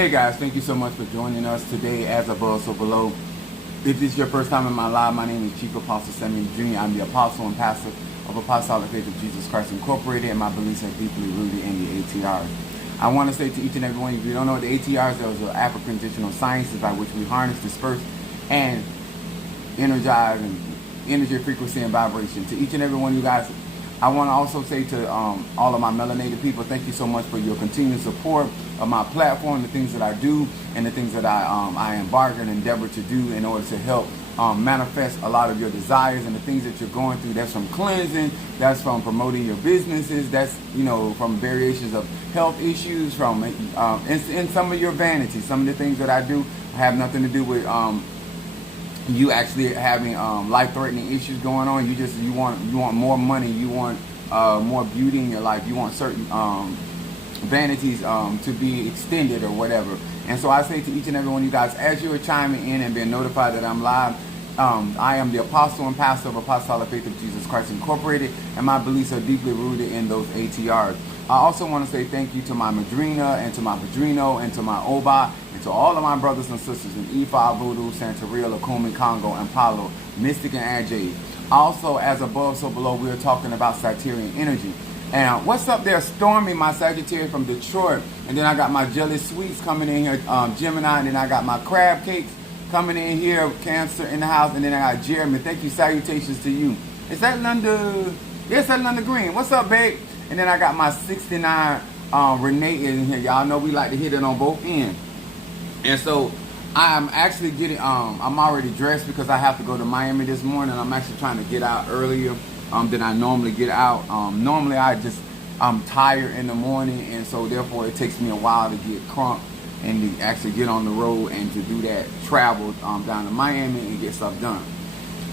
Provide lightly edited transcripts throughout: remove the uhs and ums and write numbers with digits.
Hey guys, thank you so much for joining us today as above, so below. If this is your first time in my live, my name is Chief Apostle Samuel Jr. I'm the apostle and pastor of Apostolic Faith of Jesus Christ Incorporated, and my beliefs are deeply rooted in the ATRs. I want to say to each and every one of you, if you don't know what the ATRs, those are African traditional sciences by which we harness, disperse, and energize and energy, frequency, and vibration. To each and every one of you guys, I want to also say to all of my melanated people, thank you so much for your continued support of my platform, the things that I do, and the things that I embark and endeavor to do in order to help manifest a lot of your desires and the things that you're going through. That's from cleansing, that's from promoting your businesses, that's, you know, from variations of health issues, from and some of your vanity. Some of the things that I do have nothing to do with you actually having life-threatening issues going on. You want more money, you want more beauty in your life, you want certain vanities to be extended or whatever. And so I say to each and every one of you guys, as you are chiming in and being notified that I'm live, I am the apostle and pastor of Apostolic Faith of Jesus Christ Incorporated, and my beliefs are deeply rooted in those ATRs. I also want to say thank you to my Madrina and to my Padrino and to my Oba and to all of my brothers and sisters in Ifa, Voodoo, Santeria, Lukumi, Congo, and Palo, Mystic, and Ajay. Also, as above, so below, we are talking about Sagittarian energy. And what's up there, Stormy, my Sagittarius from Detroit. And then I got my Jelly Sweets coming in here, Gemini. And then I got my Crab Cakes coming in here, Cancer in the house. And then I got Jeremy. Thank you, salutations to you. Is that Linda? Yes, that's Linda Green. What's up, babe? And then I got my 69 Renee in here. Y'all know we like to hit it on both ends. And so I'm actually getting, I'm already dressed because I have to go to Miami this morning. I'm actually trying to get out earlier than I normally get out. Normally I'm tired in the morning, and so therefore it takes me a while to get crunk and to actually get on the road and to do that travel down to Miami and get stuff done.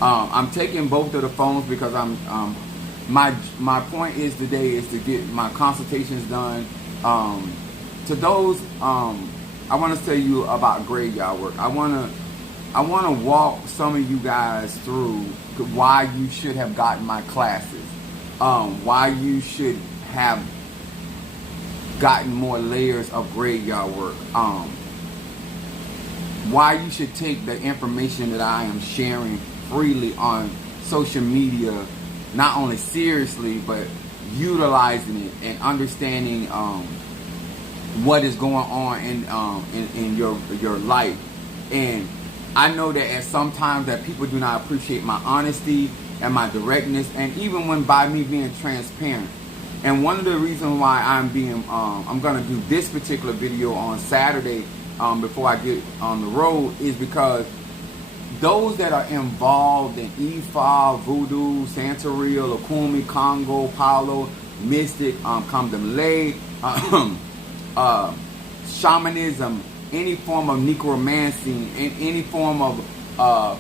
I'm taking both of the phones because my point is today is to get my consultations done. To those, I want to tell you about graveyard work. I want to walk some of you guys through why you should have gotten my classes, why you should have gotten more layers of graveyard work, why you should take the information that I am sharing freely on social media not only seriously but utilizing it and understanding what is going on in your life. And I know that at sometimes that people do not appreciate my honesty and my directness, and even when by me being transparent. And one of the reasons why I'm gonna do this particular video on Saturday before I get on the road is because those that are involved in Ifa, Voodoo, Santeria, Lukumi, Congo, Palo, Mystic, Kamdamle, shamanism, any form of necromancy, any form of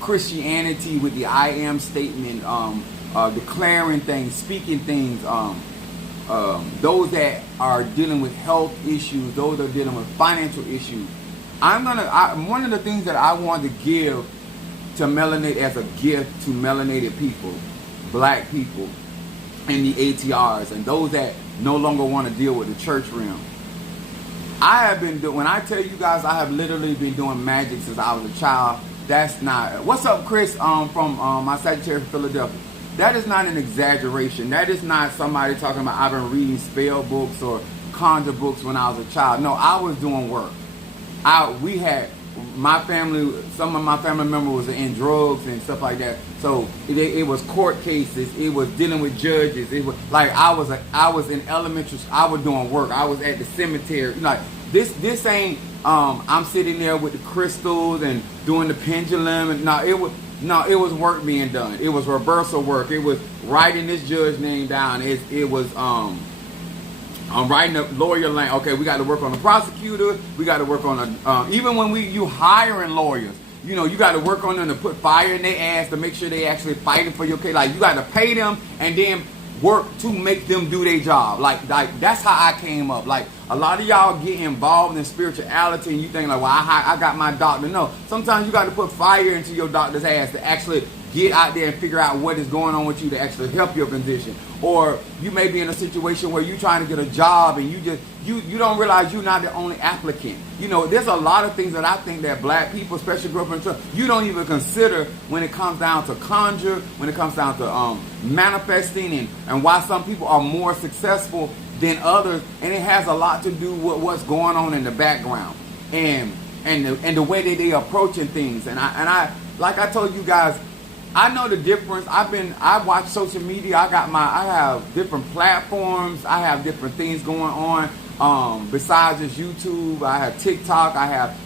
Christianity with the I am statement, declaring things, speaking things, those that are dealing with health issues, those that are dealing with financial issues. One of the things that I want to give to melanate as a gift to melanated people, black people in the ATRs, and those that no longer want to deal with the church realm. I have been doing, when I tell you guys, I have literally been doing magic since I was a child. That's not, what's up, Chris, from my Sagittarius from Philadelphia. That is not an exaggeration. That is not somebody talking about I've been reading spell books or conjure books when I was a child. No, I was doing work. We had, my family, some of my family members were in drugs and stuff like that. So it was court cases. It was dealing with judges. It was like I was in elementary. I was doing work. I was at the cemetery. Like this ain't. I'm sitting there with the crystals and doing the pendulum. And it was work being done. It was reversal work. It was writing this judge name down. It was I'm writing a lawyer line. Okay, we got to work on the prosecutor. We got to work on even when you hiring lawyers, you know, you got to work on them to put fire in their ass to make sure they actually fighting for your case. Like you got to pay them and then work to make them do their job. Like that's how I came up. Like a lot of y'all get involved in spirituality and you think like, well, I got my doctor. No, sometimes you got to put fire into your doctor's ass to actually get out there and figure out what is going on with you to actually help your condition. Or you may be in a situation where you're trying to get a job and you don't realize you're not the only applicant. You know, there's a lot of things that I think that black people, especially growing up in church, you don't even consider when it comes down to conjure, when it comes down to manifesting, and why some people are more successful than others. And it has a lot to do with what's going on in the background and the way that they're approaching things. And I like I told you guys, I know the difference. I watch social media. I have different platforms. I have different things going on. Besides just YouTube, I have TikTok. I have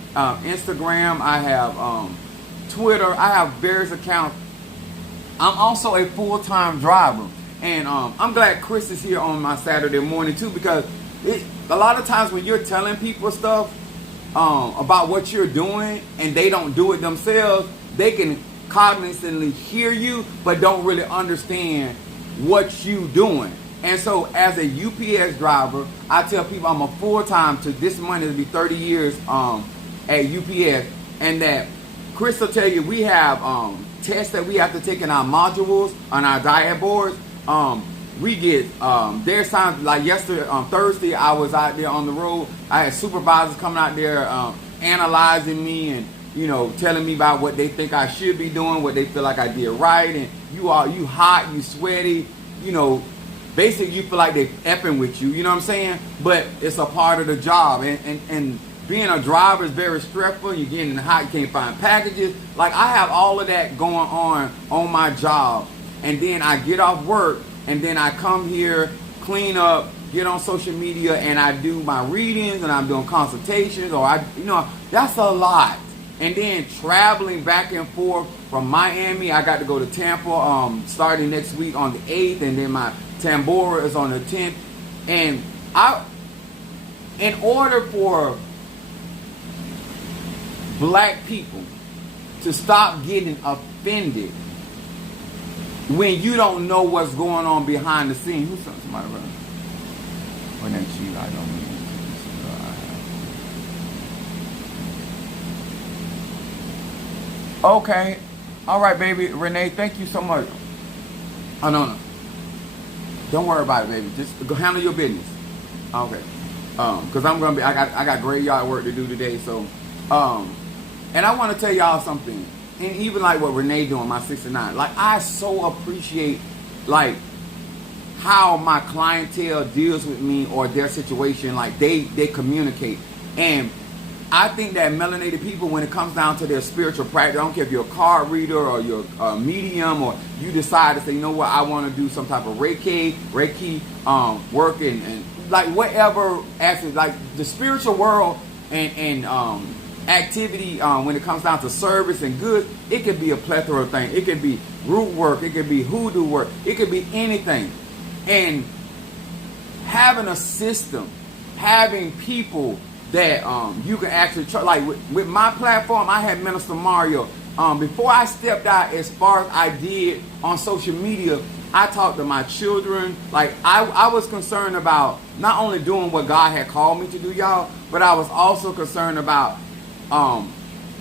Instagram. I have Twitter. I have various accounts. I'm also a full-time driver, and I'm glad Chris is here on my Saturday morning too, because a lot of times when you're telling people stuff about what you're doing and they don't do it themselves, they can cognitively hear you but don't really understand what you doing. And so as a UPS driver, I tell people I'm a full-time to this month. It'll be 30 years at UPS, and that Chris will tell you we have tests that we have to take in our modules on our diet boards. We get there's times like yesterday on Thursday I was out there on the road. I had supervisors coming out there analyzing me and, you know, telling me about what they think I should be doing, what they feel like I did right, and you hot, you sweaty, you know, basically you feel like they effing with you, you know what I'm saying? But it's a part of the job, and being a driver is very stressful. You're getting hot, you can't find packages. Like, I have all of that going on my job, and then I get off work, and then I come here, clean up, get on social media, and I do my readings, and I'm doing consultations, or that's a lot. And then traveling back and forth from Miami, I got to go to Tampa starting next week on the 8th, and then my Tambora is on the 10th. And in order for black people to stop getting offended when you don't know what's going on behind the scenes, who's somebody running? When that cheat, I don't mean. Okay. All right, baby. Renee, thank you so much. Oh, no. Don't worry about it, baby. Just go handle your business. Okay. Because I got graveyard work to do today. So, and I want to tell y'all something. And even like what Renee doing, my 69. Like, I so appreciate, like, how my clientele deals with me or their situation. Like, they communicate. And I think that melanated people, when it comes down to their spiritual practice, I don't care if you're a card reader or you're a medium, or you decide to say, you know what, I want to do some type of Reiki work and like whatever aspect, like the spiritual world and activity when it comes down to service and goods, it could be a plethora of things. It could be root work, it could be hoodoo work, it could be anything. And having a system, having people that you can actually trust. Like with my platform, I had Minister Mario. Before I stepped out as far as I did on social media, I talked to my children. Like I was concerned about not only doing what God had called me to do, y'all, but I was also concerned about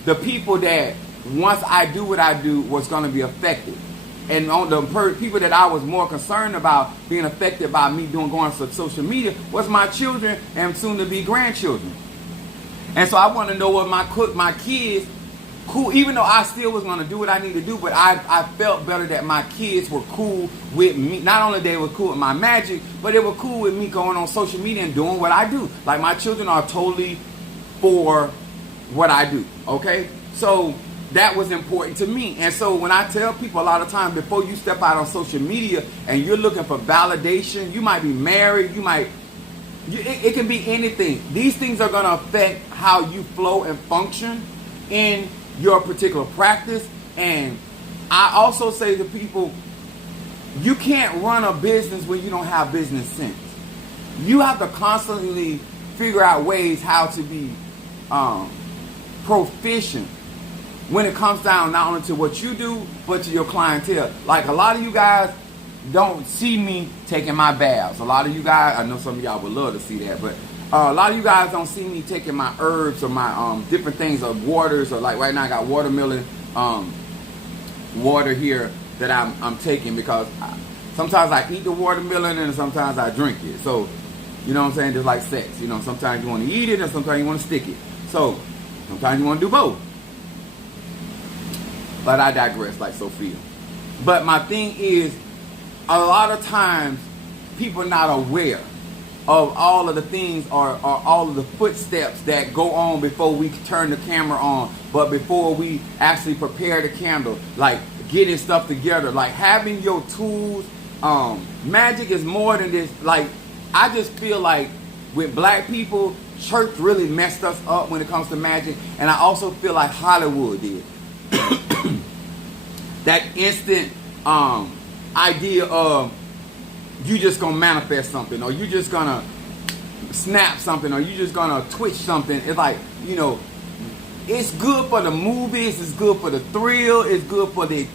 the people that once I do what I do was going to be affected. And on the people that I was more concerned about being affected by me going to social media was my children and soon to be grandchildren. And so I want to know what my kids, cool, even though I still was going to do what I need to do, but I felt better that my kids were cool with me. Not only they were cool with my magic, but they were cool with me going on social media and doing what I do. Like, my children are totally for what I do, okay? So that was important to me. And so when I tell people a lot of times, before you step out on social media and you're looking for validation, you might be married, it can be anything. These things are going to affect how you flow and function in your particular practice. And I also say to people, you can't run a business when you don't have business sense. You have to constantly figure out ways how to be proficient when it comes down not only to what you do, but to your clientele. Like, a lot of you guys don't see me taking my baths. A lot of you guys, I know some of y'all would love to see that, but a lot of you guys don't see me taking my herbs or my different things, or waters, or like right now I got watermelon water here that I'm taking, because Sometimes I eat the watermelon and sometimes I drink it. So, you know what I'm saying? Just like sex. You know, sometimes you want to eat it and sometimes you want to stick it. So, sometimes you want to do both. But I digress like Sophia. But my thing is, a lot of times, people are not aware of all of the things or all of the footsteps that go on before we turn the camera on, but before we actually prepare the candle, like getting stuff together, like having your tools. Magic is more than this. Like, I just feel like with black people, church really messed us up when it comes to magic, and I also feel like Hollywood did. That instant idea of you just gonna manifest something, or you just gonna snap something, or you just gonna twitch something. It's like, you know, it's good for the movies, it's good for the thrill, it's good for the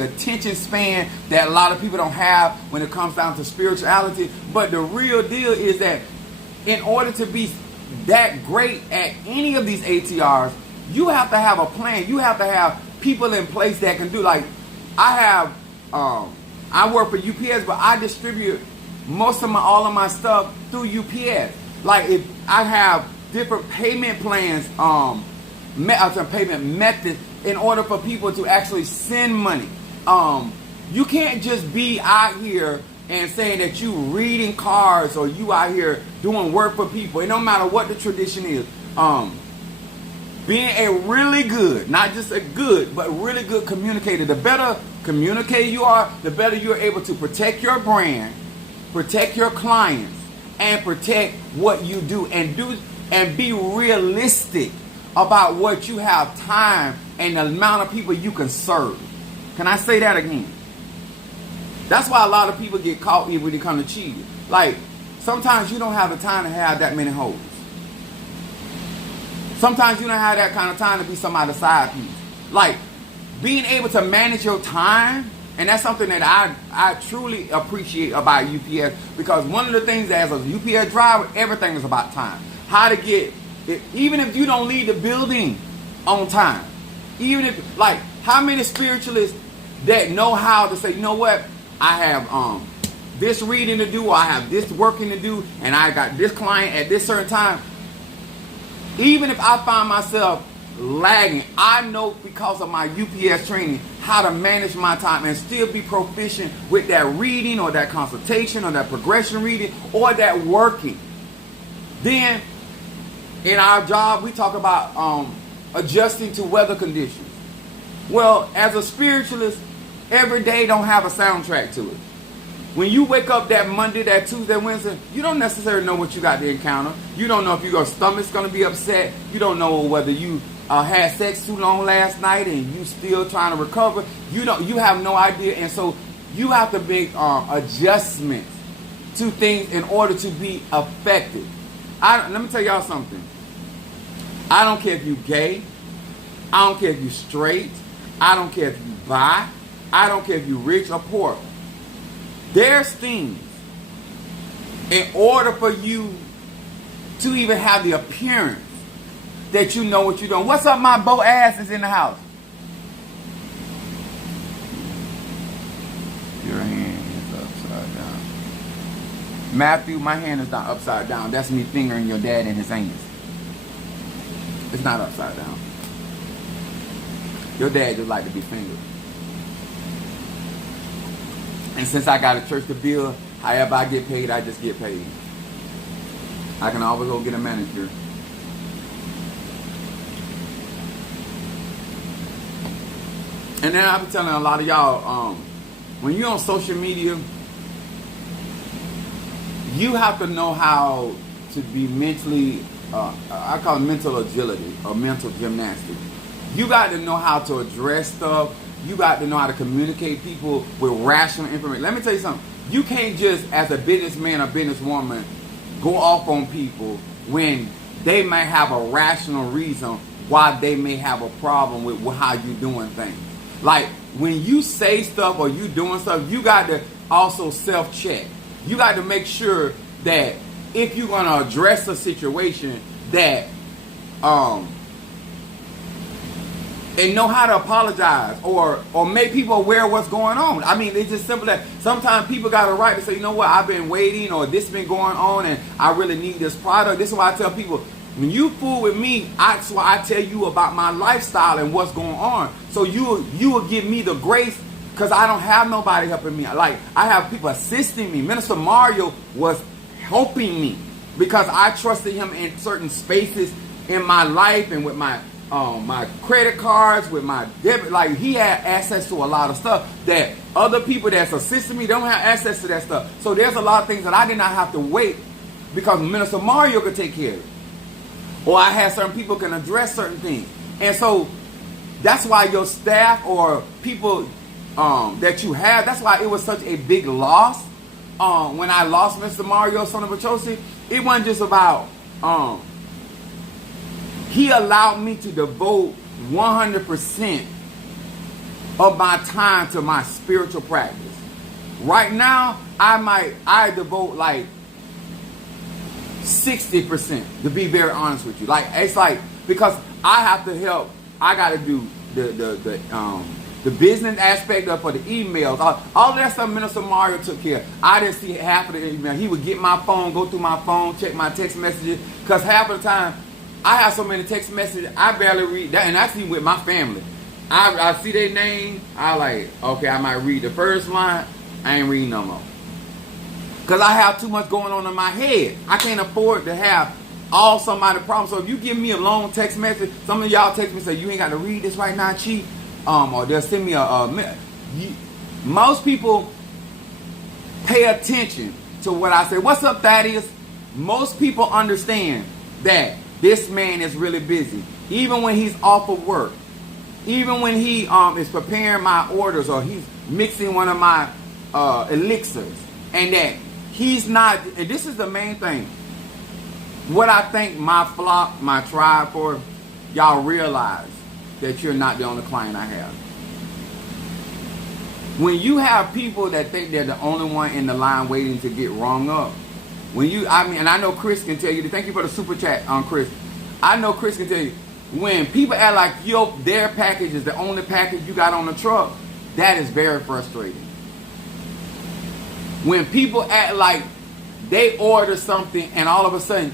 attention span that a lot of people don't have when it comes down to spirituality. But the real deal is that in order to be that great at any of these ATRs, you have to have a plan. You have to have people in place that can do. Like, I work for UPS, but I distribute all of my stuff through UPS. Like, if I have different payment plans, payment methods in order for people to actually send money. You can't just be out here and saying that you reading cards or you out here doing work for people. It don't matter what the tradition is. Being a really good, not just a good, but really good communicator. The better communicator you are, the better you're able to protect your brand, protect your clients, and protect what you do, and be realistic about what you have time and the amount of people you can serve. Can I say that again? That's why a lot of people get caught when they come to cheating. Like, sometimes you don't have the time to have that many hoes. Sometimes you don't have that kind of time to be somebody's side piece. Like, being able to manage your time, and that's something that I truly appreciate about UPS, because one of the things as a UPS driver, everything is about time. How to get, even if you don't leave the building on time, even if, like, how many spiritualists that know how to say, you know what, I have this reading to do, or I have this working to do, and I got this client at this certain time. Even if I find myself lagging, I know because of my UPS training how to manage my time and still be proficient with that reading or that consultation or that progression reading or that working. Then in our job, we talk about adjusting to weather conditions. Well, as a spiritualist, every day don't have a soundtrack to it. When you wake up that Monday, that Tuesday, Wednesday, you don't necessarily know what you got to encounter. You don't know if your stomach's going to be upset. You don't know whether you had sex too long last night and you still trying to recover. You have no idea. And so you have to make adjustments to things in order to be effective. Let me tell y'all something. I don't care if you gay. I don't care if you straight. I don't care if you bi. I don't care if you rich or poor. There's things, in order for you to even have the appearance that you know what you're doing. What's up, my Bo ass is in the house? Your hand is upside down. Matthew, my hand is not upside down. That's me fingering your dad in his anus. It's not upside down. Your dad just like to be fingered. And since I got a church to build, however I get paid, I just get paid. I can always go get a manicure. And then I've been telling a lot of y'all, when you're on social media, you have to know how to be mentally, I call it mental agility or mental gymnastics. You got to know how to address stuff. You got to know how to communicate people with rational information. Let me tell you something. You can't just, as a businessman or businesswoman, go off on people when they may have a rational reason why they may have a problem with how you're doing things. Like, when you say stuff or you doing stuff, you got to also self-check. You got to make sure that if you're going to address a situation, that and know how to apologize or make people aware of what's going on. I mean, it's just simple that sometimes people got a right to say, you know what, I've been waiting, or this has been going on and I really need this product. This is why I tell people, when you fool with me, that's why I tell you about my lifestyle and what's going on. So you will give me the grace, because I don't have nobody helping me. Like, I have people assisting me. Minister Mario was helping me because I trusted him in certain spaces in my life and with my credit cards, with my debit. Like, he had access to a lot of stuff that other people that's assisting me don't have access to that stuff. So there's a lot of things that I did not have to wait because Minister Mario could take care of it. Or I had certain people can address certain things. And so that's why your staff or people that you have, that's why it was such a big loss. When I lost Mr. Mario, son of Bachosi, it wasn't just about, he allowed me to devote 100% of my time to my spiritual practice. Right now, I devote like 60%, to be very honest with you. Like, it's like, because I have to help, I got to do the business aspect of for the emails, all of that stuff Minister Mario took care of. I didn't see half of the email. He would get my phone, go through my phone, check my text messages, because half of the time, I have so many text messages, I barely read that, and I see with my family. I see their name, I like, okay, I might read the first line, I ain't reading no more. Because I have too much going on in my head. I can't afford to have all somebody's problems. So if you give me a long text message, some of y'all text me and say, you ain't got to read this right now, Chief. Or they'll send me most people pay attention to what I say. What's up, Thaddeus? Most people understand that this man is really busy. Even when he's off of work. Even when he is preparing my orders or he's mixing one of my elixirs. And that he's not, and this is the main thing. What I thank my flock, my tribe for, y'all realize that you're not the only client I have. When you have people that think they're the only one in the line waiting to get rung up, and I know Chris can tell you, thank you for the super chat on Chris. I know Chris can tell you, when people act like their package is the only package you got on the truck, that is very frustrating. When people act like they order something and all of a sudden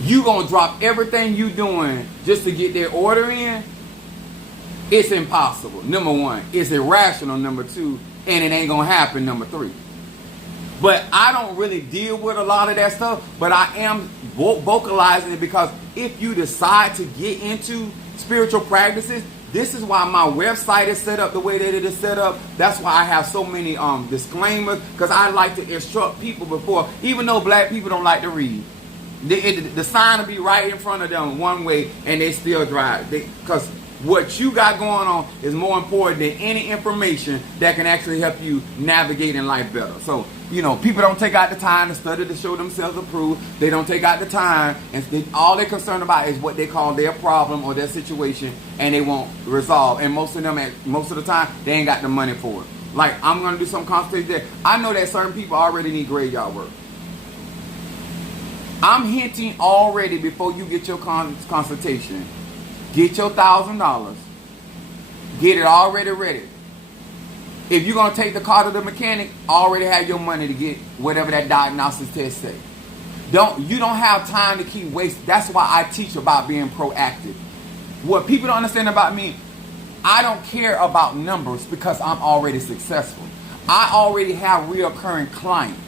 you gonna drop everything you doing just to get their order in, it's impossible. Number one, it's irrational. Number two, and it ain't gonna happen. Number three. But I don't really deal with a lot of that stuff, but I am vocalizing it because if you decide to get into spiritual practices, this is why my website is set up the way that it is set up. That's why I have so many disclaimers, because I like to instruct people before, even though black people don't like to read. The sign will be right in front of them one way, and they still drive. Because what you got going on is more important than any information that can actually help you navigate in life better. So, people don't take out the time to study to show themselves approved. They don't take out the time, and all they're concerned about is what they call their problem or their situation, and they won't resolve. And most of the time, they ain't got the money for it. Like, I'm going to do some consultation there. I know that certain people already need graveyard work. I'm hinting already before you get your consultation. Get your $1,000. Get it already ready. If you're going to take the car to the mechanic, already have your money to get whatever that diagnosis test say. You don't have time to keep wasting. That's why I teach about being proactive. What people don't understand about me, I don't care about numbers because I'm already successful. I already have reoccurring clients.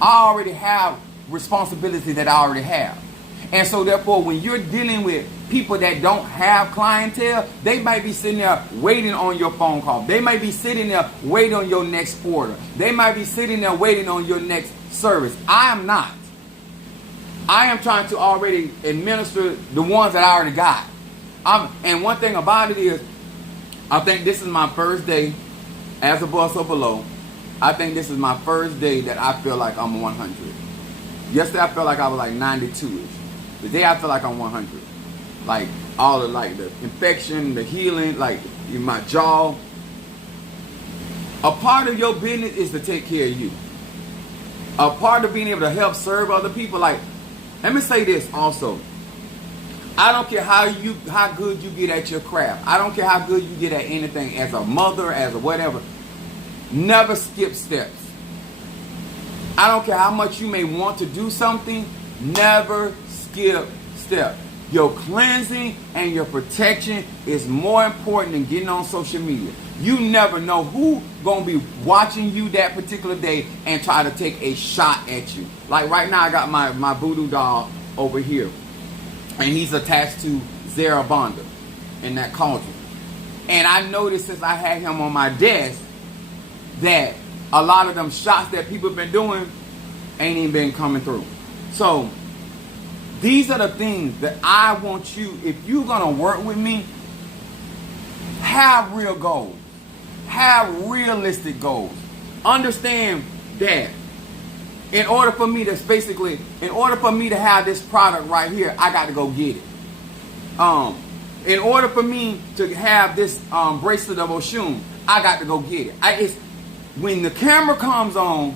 I already have responsibility that I already have. And so therefore, when you're dealing with people that don't have clientele, they might be sitting there waiting on your phone call. They might be sitting there waiting on your next order. They might be sitting there waiting on your next service. I am not. I am trying to already administer the ones that I already got. And one thing about it is, I think this is my first day as above so below. I think this is my first day that I feel like I'm 100. Yesterday I felt like I was like 92-ish. Today I feel like I'm 100. Like all of the infection, the healing, like in my jaw. A part of your business is to take care of you. A part of being able to help serve other people. Like, let me say this also. I don't care how good you get at your craft. I don't care how good you get at anything as a mother, as a whatever. Never skip steps. I don't care how much you may want to do something. Never skip steps. Your cleansing and your protection is more important than getting on social media. You never know who gonna be watching you that particular day and try to take a shot at you. Like right now, I got my voodoo doll over here, and he's attached to Zarabanda in that cauldron. And I noticed since I had him on my desk that a lot of them shots that people have been doing ain't even been coming through. So these are the things that I want you, if you're going to work with me, have real goals. Have realistic goals. Understand that in order for me to have this product right here, I got to go get it. In order for me to have this bracelet of Oshun, I got to go get it. When the camera comes on,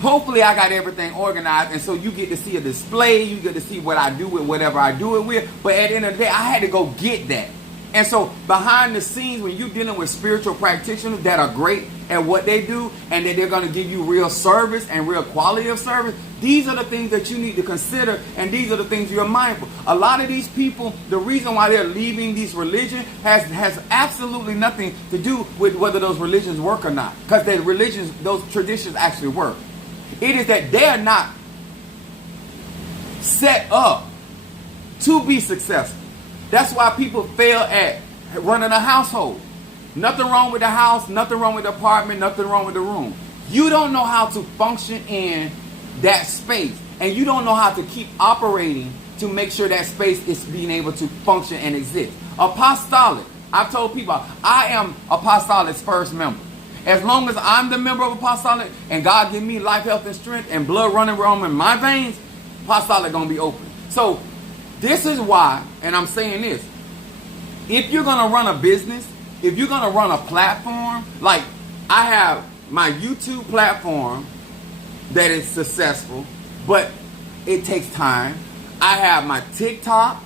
hopefully I got everything organized, and so you get to see a display, you get to see what I do with whatever I do it with, but at the end of the day, I had to go get that. And so behind the scenes, when you're dealing with spiritual practitioners that are great at what they do, and that they're going to give you real service and real quality of service, these are the things that you need to consider, and these are the things you're mindful. A lot of these people, the reason why they're leaving these religions has absolutely nothing to do with whether those religions work or not, because those traditions actually work. It is that they are not set up to be successful. That's why people fail at running a household. Nothing wrong with the house, nothing wrong with the apartment, nothing wrong with the room. You don't know how to function in that space, and you don't know how to keep operating to make sure that space is being able to function and exist. Apostolic. I've told people, I am Apostolic's first member. As long as I'm the member of Apostolic and God give me life, health, and strength and blood running around in my veins, Apostolic going to be open. So this is why, and I'm saying this, if you're going to run a business, if you're going to run a platform, like I have my YouTube platform that is successful, but it takes time. I have my TikTok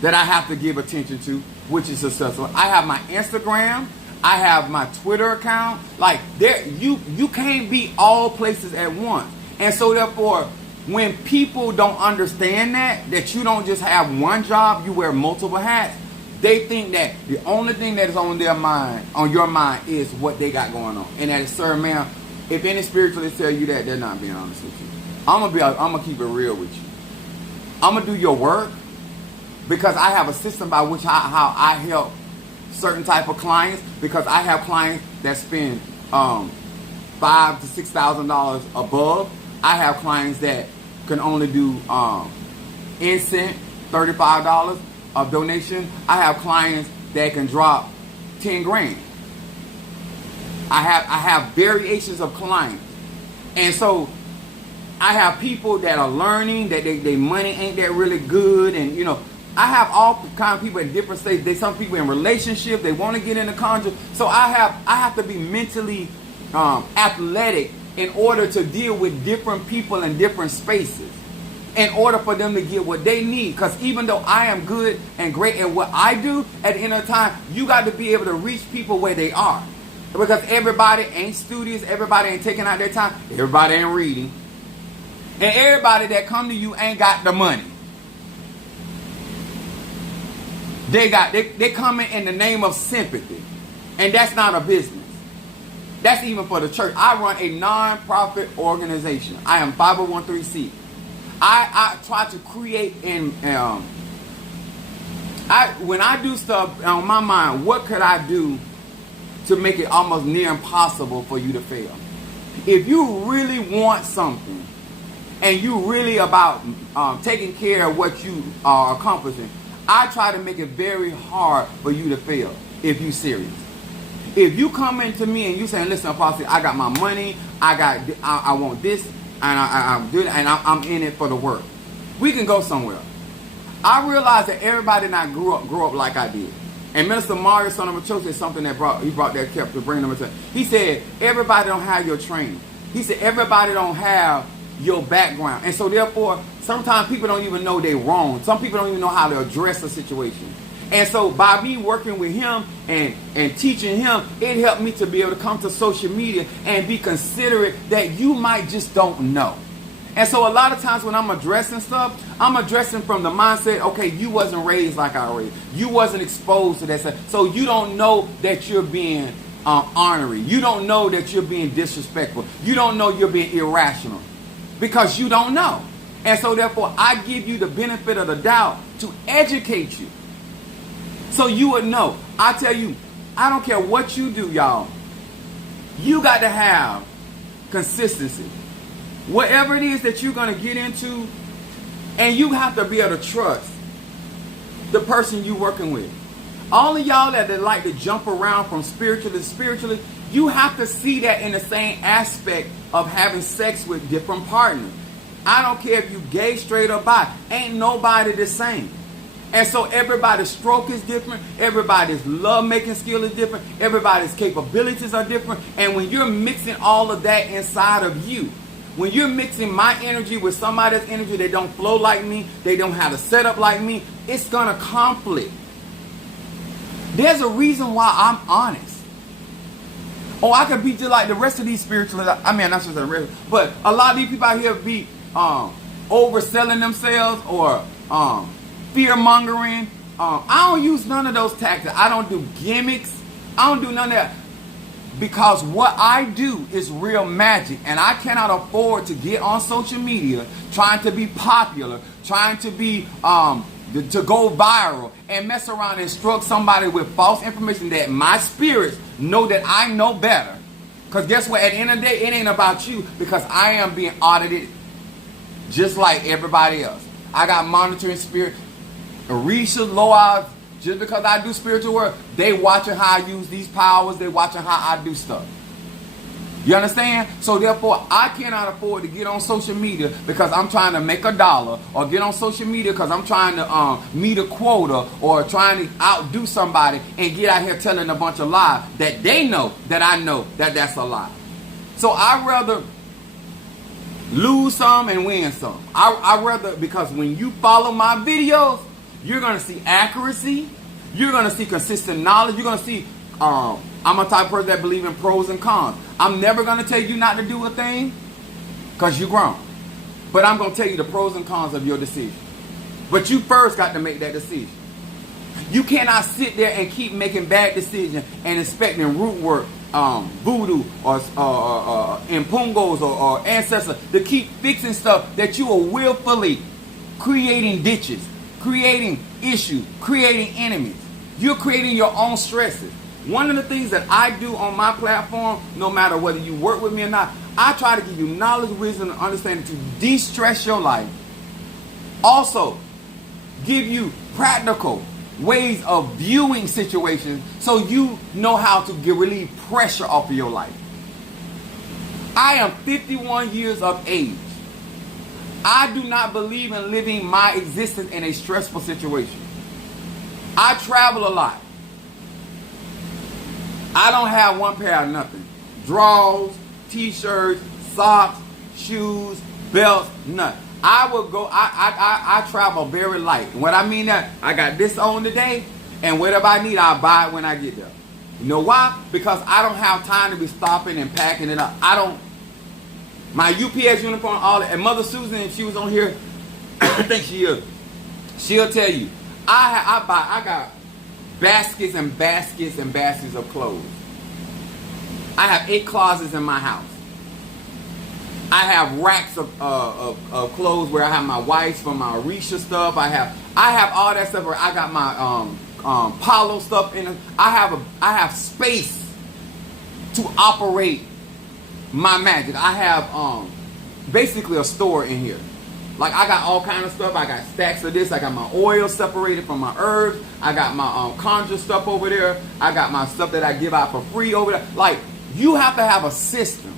that I have to give attention to, which is successful. I have my Instagram. I have my Twitter account. Like you can't be all places at once. And so therefore, when people don't understand that you don't just have one job, you wear multiple hats, they think that the only thing that is on your mind is what they got going on. And that is, sir, ma'am, if any spiritualists tell you that, they're not being honest with you. I'm gonna keep it real with you. I'm gonna do your work because I have a system by which how I help certain type of clients, because I have clients that spend $5,000 to $6,000 above. I have clients that can only do incense, $35 of donation. I have clients that can drop 10 grand. I have variations of clients. And so I have people that are learning that their money ain't that really good, and you know, I have all kind of people in different states. Some people in relationships, they want to get in the conjure. So I have to be mentally athletic in order to deal with different people in different spaces, in order for them to get what they need. Because even though I am good and great at what I do, at the end of the time, you got to be able to reach people where they are. Because everybody ain't studious, everybody ain't taking out their time, everybody ain't reading, and everybody that come to you ain't got the money. They coming in the name of sympathy, and that's not a business. That's even for the church. I run a non-profit organization. I am 501(c)(3). I try to create when I do stuff on my mind, what could I do to make it almost near impossible for you to fail? If you really want something and you really about taking care of what you are accomplishing, I try to make it very hard for you to fail if you're serious. If you come into me and you saying, listen, Apostle, I got my money, I want this, and I'm doing, and I'm in it for the work, we can go somewhere. I realized that everybody not grew up like I did. And Minister Mario, son of a church, is something that kept to bring them into. He said, everybody don't have your training. He said, everybody don't have your background. And so therefore, sometimes people don't even know they're wrong. Some people don't even know how to address a situation. And so by me working with him and teaching him, it helped me to be able to come to social media and be considerate that you might just don't know. And so a lot of times when I'm addressing stuff, I'm addressing from the mindset, okay, you wasn't raised like I was raised. You wasn't exposed to that stuff. So you don't know that you're being ornery. You don't know that you're being disrespectful. You don't know you're being irrational because you don't know. And so therefore, I give you the benefit of the doubt to educate you. So you would know. I tell you, I don't care what you do, y'all. You got to have consistency. Whatever it is that you're going to get into, and you have to be able to trust the person you're working with. All of y'all that like to jump around from spiritually to spiritually, you have to see that in the same aspect of having sex with different partners. I don't care if you gay, straight, or bi. Ain't nobody the same. And so everybody's stroke is different. Everybody's love-making skill is different. Everybody's capabilities are different. And when you're mixing all of that inside of you, when you're mixing my energy with somebody's energy, they don't flow like me, they don't have a setup like me, it's going to conflict. There's a reason why I'm honest. Oh, I could be just like the rest of these spiritualists. I mean, not just the rest, but a lot of these people out here be overselling themselves or fear-mongering. I don't use none of those tactics. I don't do gimmicks. I don't do none of that. Because what I do is real magic. And I cannot afford to get on social media trying to be popular, trying to be to go viral and mess around and instruct somebody with false information that my spirits know that I know better. Because guess what? At the end of the day, it ain't about you, because I am being audited just like everybody else. I got monitoring spirit. Arisha, Loa, just because I do spiritual work, they watching how I use these powers. They watching how I do stuff. You understand? So therefore, I cannot afford to get on social media because I'm trying to make $1, or get on social media because I'm trying to meet a quota, or trying to outdo somebody and get out here telling a bunch of lies that they know that I know that that's a lie. So I'd rather lose some and win some. I'd rather, because when you follow my videos, you're going to see accuracy. You're going to see consistent knowledge. You're going to see, I'm a type of person that believes in pros and cons. I'm never going to tell you not to do a thing because you're grown. But I'm going to tell you the pros and cons of your decision. But you first got to make that decision. You cannot sit there and keep making bad decisions and expecting root work, voodoo, or impungos or ancestors to keep fixing stuff that you are willfully creating ditches, creating issues, creating enemies. You're creating your own stresses. One of the things that I do on my platform, no matter whether you work with me or not, I try to give you knowledge, wisdom, and understanding to de-stress your life. Also, give you practical ways of viewing situations so you know how to relieve pressure off of your life. I am 51 years of age. I do not believe in living my existence in a stressful situation. I travel a lot. I don't have one pair of nothing. Drawers, t-shirts, socks, shoes, belts, nothing. I will go, I travel very light. And what I mean that, I got this on today, and whatever I need, I'll buy it when I get there. You know why? Because I don't have time to be stopping and packing it up. My UPS uniform, all that. And Mother Susan, if she was on here, I think she'll tell you. I got baskets and baskets and baskets of clothes. I have 8 closets in my house. I have racks of clothes where I have my wife's from my Arisha stuff. I have all that stuff where I got my Palo stuff in it. I have space to operate my magic. I have basically a store in here. Like, I got all kind of stuff. I got stacks of this. I got my oil separated from my herbs. I got my conjure stuff over there. I got my stuff that I give out for free over there. Like, you have to have a system.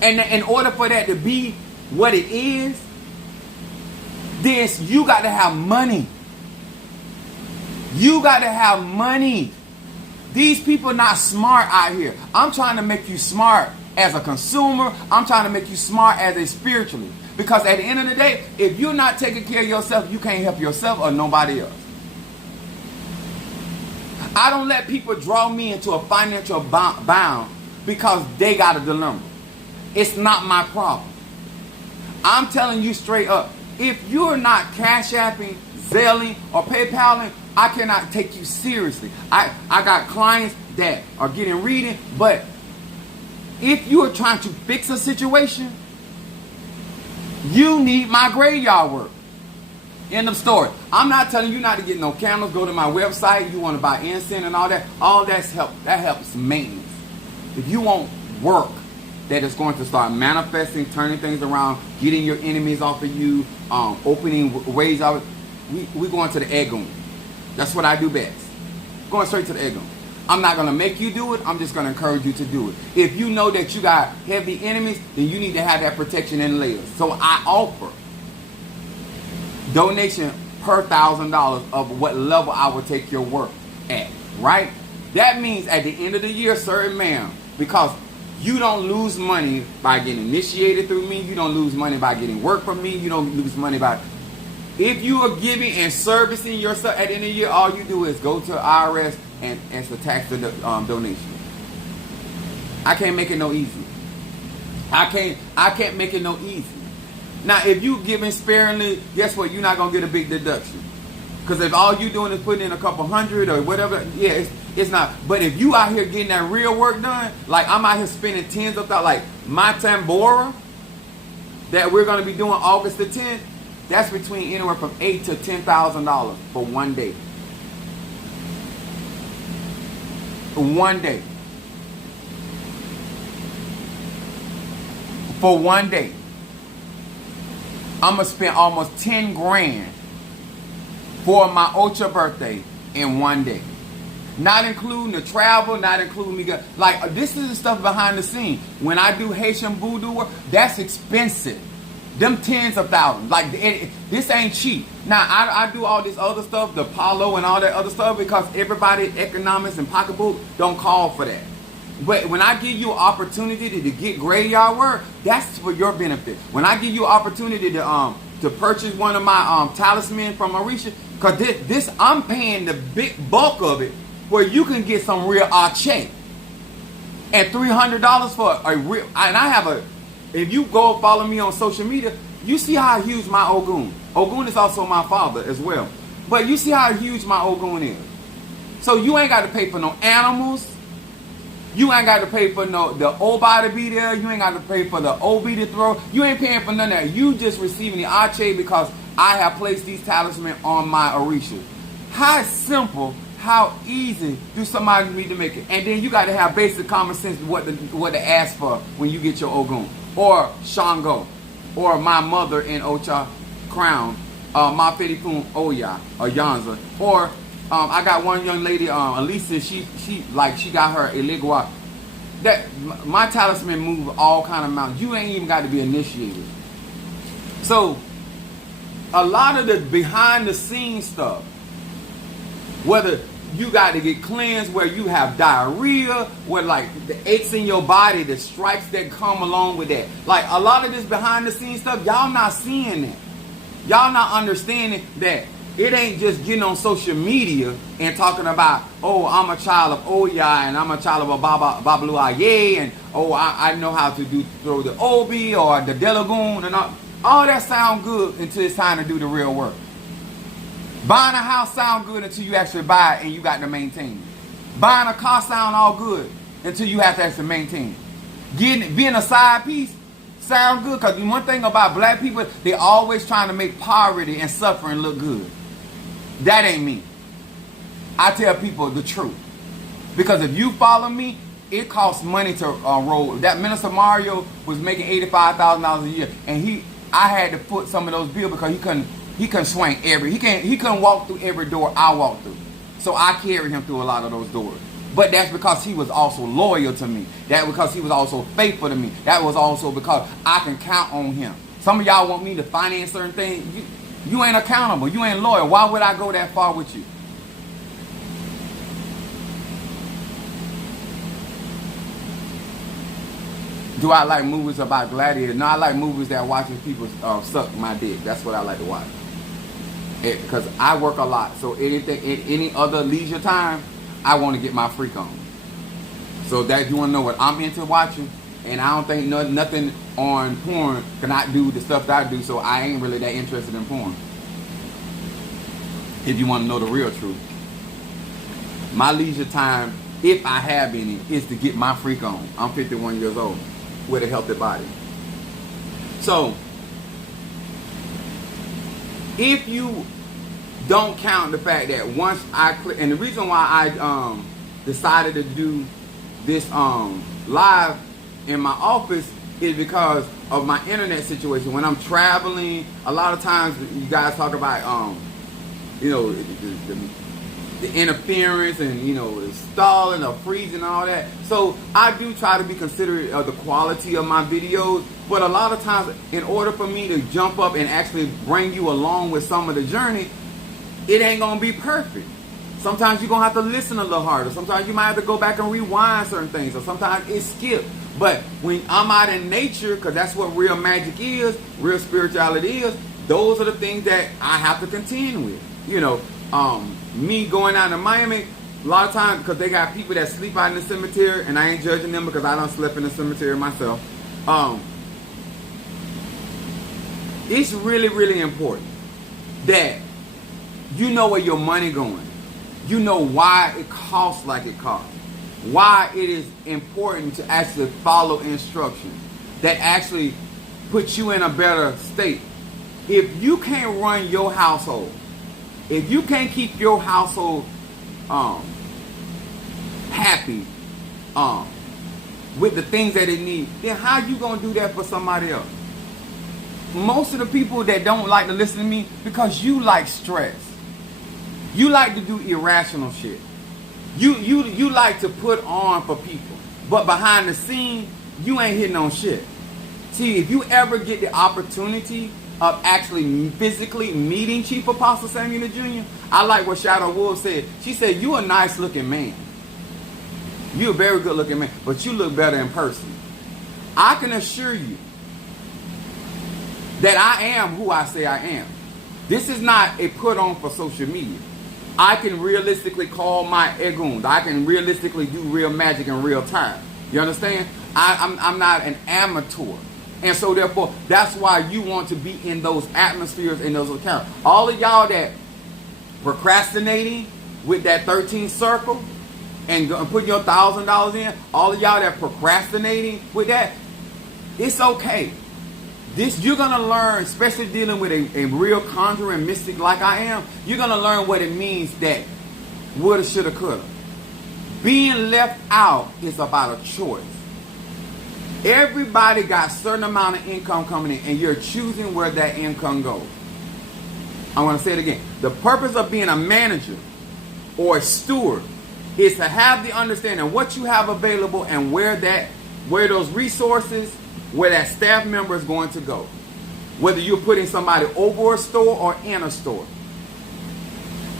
And in order for that to be what it is, then you got to have money. You got to have money. These people are not smart out here. I'm trying to make you smart as a consumer. I'm trying to make you smart as a spiritualist. Because at the end of the day, if you're not taking care of yourself, you can't help yourself or nobody else. I don't let people draw me into a financial bound because they got a dilemma. It's not my problem. I'm telling you straight up, if you're not Cash Apping, Zelling, or PayPaling, I cannot take you seriously. I got clients that are getting reading, but if you are trying to fix a situation, you need my graveyard work. End of story. I'm not telling you not to get no candles. Go to my website. You want to buy incense and all that. All that's help. That helps maintenance. If you want work that is going to start manifesting, turning things around, getting your enemies off of you, opening ways out, we going to the egg room. That's what I do best. Going straight to the egg room. I'm not going to make you do it. I'm just going to encourage you to do it. If you know that you got heavy enemies, then you need to have that protection in layers. So I offer donation per $1,000 of what level I will take your work at, right? That means at the end of the year, sir and ma'am, because you don't lose money by getting initiated through me. You don't lose money by getting work from me. You don't lose money by... If you are giving and servicing yourself at the end of the year, all you do is go to IRS and it's a tax donation. I can't make it no easy. I can't make it no easy. Now, if you giving sparingly, guess what? You're not gonna get a big deduction. Because if all you doing is putting in a couple hundred or whatever, yeah, it's not. But if you out here getting that real work done, like I'm out here spending tens of thousands, like my Tambora that we're gonna be doing August the 10th. That's between anywhere from $8,000 to $10,000 for one day. One day. For one day. I'm going to spend almost 10 grand for my Ocha birthday in one day. Not including the travel, not including me. Like, this is the stuff behind the scene. When I do Haitian voodoo work, that's expensive. Them tens of thousands. Like, this ain't cheap. Now, I do all this other stuff, the Apollo and all that other stuff, because everybody, economics and pocketbook, don't call for that. But when I give you an opportunity to get graveyard work, that's for your benefit. When I give you an opportunity to purchase one of my talismans from Marisha, because this I'm paying the big bulk of it, where you can get some real arche. And $300 for a real, and I have a, if you go follow me on social media, you see how huge my Ogun. Ogun is also my father as well. But you see how huge my Ogun is. So you ain't got to pay for no animals. You ain't got to pay for the Oba to be there. You ain't got to pay for the Obi to throw. You ain't paying for none of that. You just receiving the Ache because I have placed these talismans on my Orisha. How simple, how easy do somebody need to make it? And then you got to have basic common sense what to ask for when you get your Ogun. Or Shango. Or my mother in Ocha crown. My Fetipun Oya or Yanza. Or I got one young lady, Elisa, she got her Eligua. That my talisman move all kind of mountains. You ain't even got to be initiated. So a lot of the behind the scenes stuff, whether you got to get cleansed, where you have diarrhea, where like the aches in your body, the stripes that come along with that. Like a lot of this behind the scenes stuff, y'all not seeing that. Y'all not understanding that. It ain't just getting on social media and talking about, oh, I'm a child of Oya and I'm a child of a Babalu Aye and oh, I know how to throw the Obi or the Delagoon and all that sound good until it's time to do the real work. Buying a house sound good until you actually buy it and you got to maintain it. Buying a car sound all good until you have to actually maintain it. Being a side piece sound good because one thing about black people, they always trying to make poverty and suffering look good. That ain't me. I tell people the truth. Because if you follow me, it costs money to roll. That Minister Mario was making $85,000 a year. And I had to put some of those bills because he couldn't swing he couldn't walk through every door I walked through. So I carried him through a lot of those doors. But that's because he was also loyal to me. That because he was also faithful to me. That was also because I can count on him. Some of y'all want me to finance certain things. You ain't accountable. You ain't loyal. Why would I go that far with you? Do I like movies about gladiators? No, I like movies that watches people suck my dick. That's what I like to watch. Because I work a lot. So any other leisure time, I want to get my freak on. So that if you want to know what I'm into watching, and I don't think nothing on porn cannot do the stuff that I do, so I ain't really that interested in porn. If you want to know the real truth. My leisure time, if I have any, is to get my freak on. I'm 51 years old with a healthy body. So, if you don't count the fact that once I click, and the reason why I decided to do this live in my office is because of my internet situation. When I'm traveling, a lot of times you guys talk about you know, the interference and, you know, the stalling or freezing and all that. So I do try to be considerate of the quality of my videos, but a lot of times in order for me to jump up and actually bring you along with some of the journey, it ain't gonna be perfect. Sometimes you're gonna have to listen a little harder. Sometimes you might have to go back and rewind certain things, or sometimes it skips. But when I'm out in nature, because that's what real magic is, real spirituality is, those are the things that I have to contend with. You know, me going out to Miami, a lot of times, because they got people that sleep out in the cemetery, and I ain't judging them because I don't sleep in the cemetery myself. It's really, really important that you know where your money going. You know why it costs like it costs. Why it is important to actually follow instructions that actually put you in a better state. If you can't run your household, if you can't keep your household happy with the things that it needs, then how you gonna do that for somebody else? Most of the people that don't like to listen to me, because you like stress. You like to do irrational shit. You like to put on for people. But behind the scene, you ain't hitting on shit. See, if you ever get the opportunity of actually physically meeting Chief Apostle Samuel Jr., I like what Shadow Wolf said. She said, you a nice looking man. You a very good looking man, but you look better in person. I can assure you that I am who I say I am. This is not a put on for social media. I can realistically call my egoons. I can realistically do real magic in real time. You understand? I'm not an amateur. And so therefore, that's why you want to be in those atmospheres, in those accounts. All of y'all that procrastinating with that 13th circle and putting your $1,000 in, all of y'all that procrastinating with that, it's okay. This you're gonna learn, especially dealing with a real conjuring mystic like I am, you're gonna learn what it means that woulda, shoulda, coulda. Being left out is about a choice. Everybody got a certain amount of income coming in, and you're choosing where that income goes. I want to say it again. The purpose of being a manager or a steward is to have the understanding of what you have available and where those resources, where that staff member is going to go. Whether you're putting somebody over a store or in a store.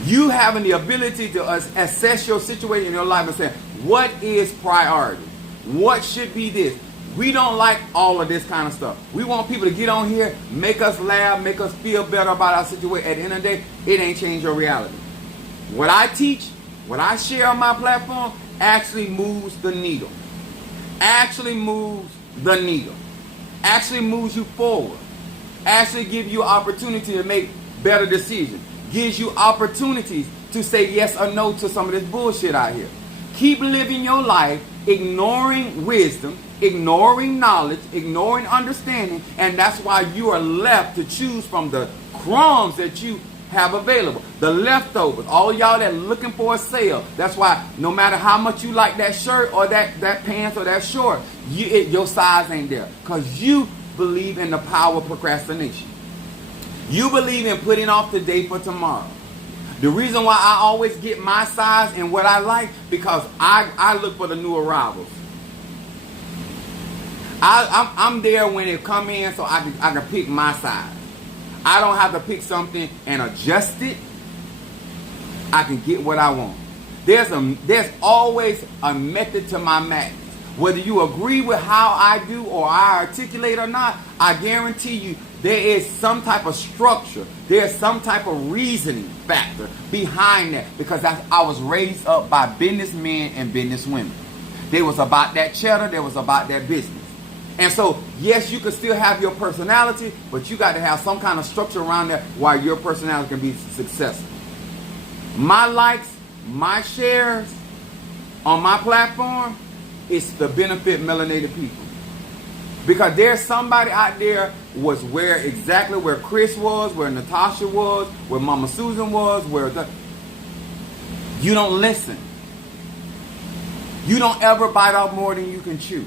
You having the ability to assess your situation in your life and say, what is priority? What should be this? We don't like all of this kind of stuff. We want people to get on here, make us laugh, make us feel better about our situation. At the end of the day, it ain't changed your reality. What I teach, what I share on my platform, actually moves the needle. Actually moves the needle. Actually moves you forward. Actually gives you opportunity to make better decisions. Gives you opportunities to say yes or no to some of this bullshit out here. Keep living your life, ignoring wisdom, ignoring knowledge, ignoring understanding, and that's why you are left to choose from the crumbs that you have available. The leftovers, all y'all that looking for a sale. That's why no matter how much you like that shirt or that pants or that short, your size ain't there. Because you believe in the power of procrastination. You believe in putting off today for tomorrow. The reason why I always get my size and what I like, because I look for the new arrivals. I'm there when they come in, so I can pick my size. I don't have to pick something and adjust it. I can get what I want. There's always a method to my madness. Whether you agree with how I do or I articulate or not, I guarantee you there is some type of structure. There's some type of reasoning factor behind that, because I was raised up by businessmen and businesswomen. They was about that cheddar. They was about that business. And so, yes, you can still have your personality, but you got to have some kind of structure around that while your personality can be successful. My likes, my shares on my platform is to benefit melanated people. Because there's somebody out there was exactly where Chris was, where Natasha was, where Mama Susan was, you don't listen. You don't ever bite off more than you can chew.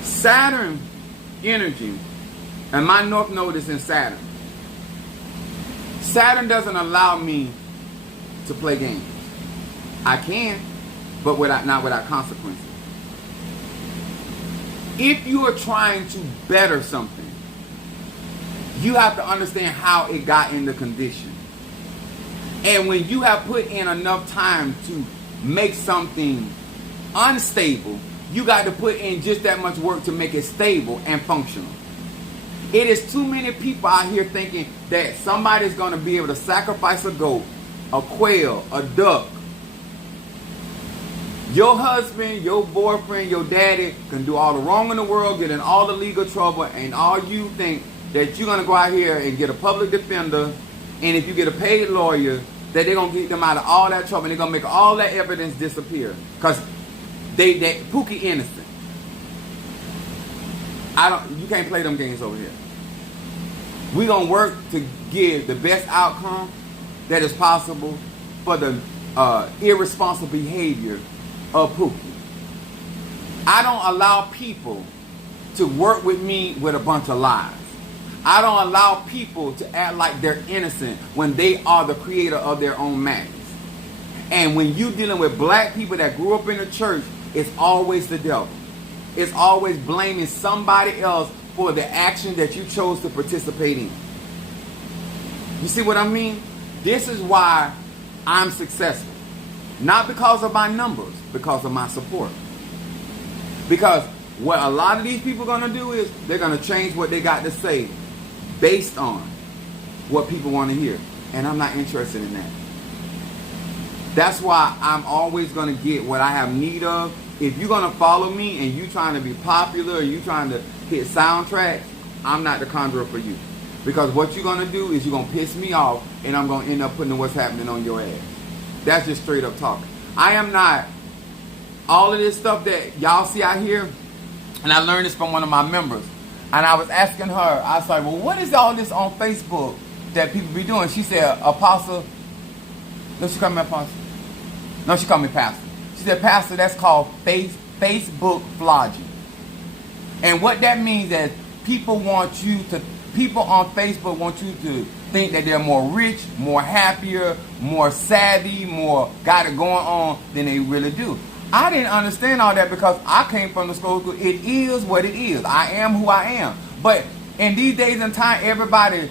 Saturn energy, and my North Node is in Saturn. Saturn doesn't allow me to play games. I can, but not without consequences. If you are trying to better something, you have to understand how it got in the condition. And when you have put in enough time to make something unstable, you got to put in just that much work to make it stable and functional. It is too many people out here thinking that somebody's going to be able to sacrifice a goat, a quail, a duck. Your husband, your boyfriend, your daddy can do all the wrong in the world, get in all the legal trouble, and all you think that you're going to go out here and get a public defender, and if you get a paid lawyer, that they're going to get them out of all that trouble, and they're going to make all that evidence disappear. Because they Pookie innocent. You can't play them games over here. We're going to work to give the best outcome that is possible for the irresponsible behavior of Pookie. I don't allow people to work with me with a bunch of lies. I don't allow people to act like they're innocent when they are the creator of their own madness. And when you're dealing with black people that grew up in the church, it's always the devil. It's always blaming somebody else for the action that you chose to participate in. You see what I mean? This is why I'm successful. Not because of my numbers, because of my support. Because what a lot of these people are going to do is they're going to change what they got to say based on what people want to hear. And I'm not interested in that. That's why I'm always going to get what I have need of. If you're going to follow me and you trying to be popular or you trying to hit soundtracks, I'm not the conjurer for you. Because what you're going to do is you're going to piss me off and I'm going to end up putting what's happening on your ass. That's just straight up talking. I am not all of this stuff that y'all see out here. And I learned this from one of my members. And I was asking her, I was like, well, what is all this on Facebook that people be doing? She said, Apostle. No, she called me Apostle. No, she called me Pastor. She said, Pastor, that's called Facebook flogging. And what that means is people on Facebook want you to think that they're more rich, more happier, more savvy, more got it going on than they really do. I didn't understand all that because I came from the school. It is what it is. I am who I am. But in these days and time, everybody,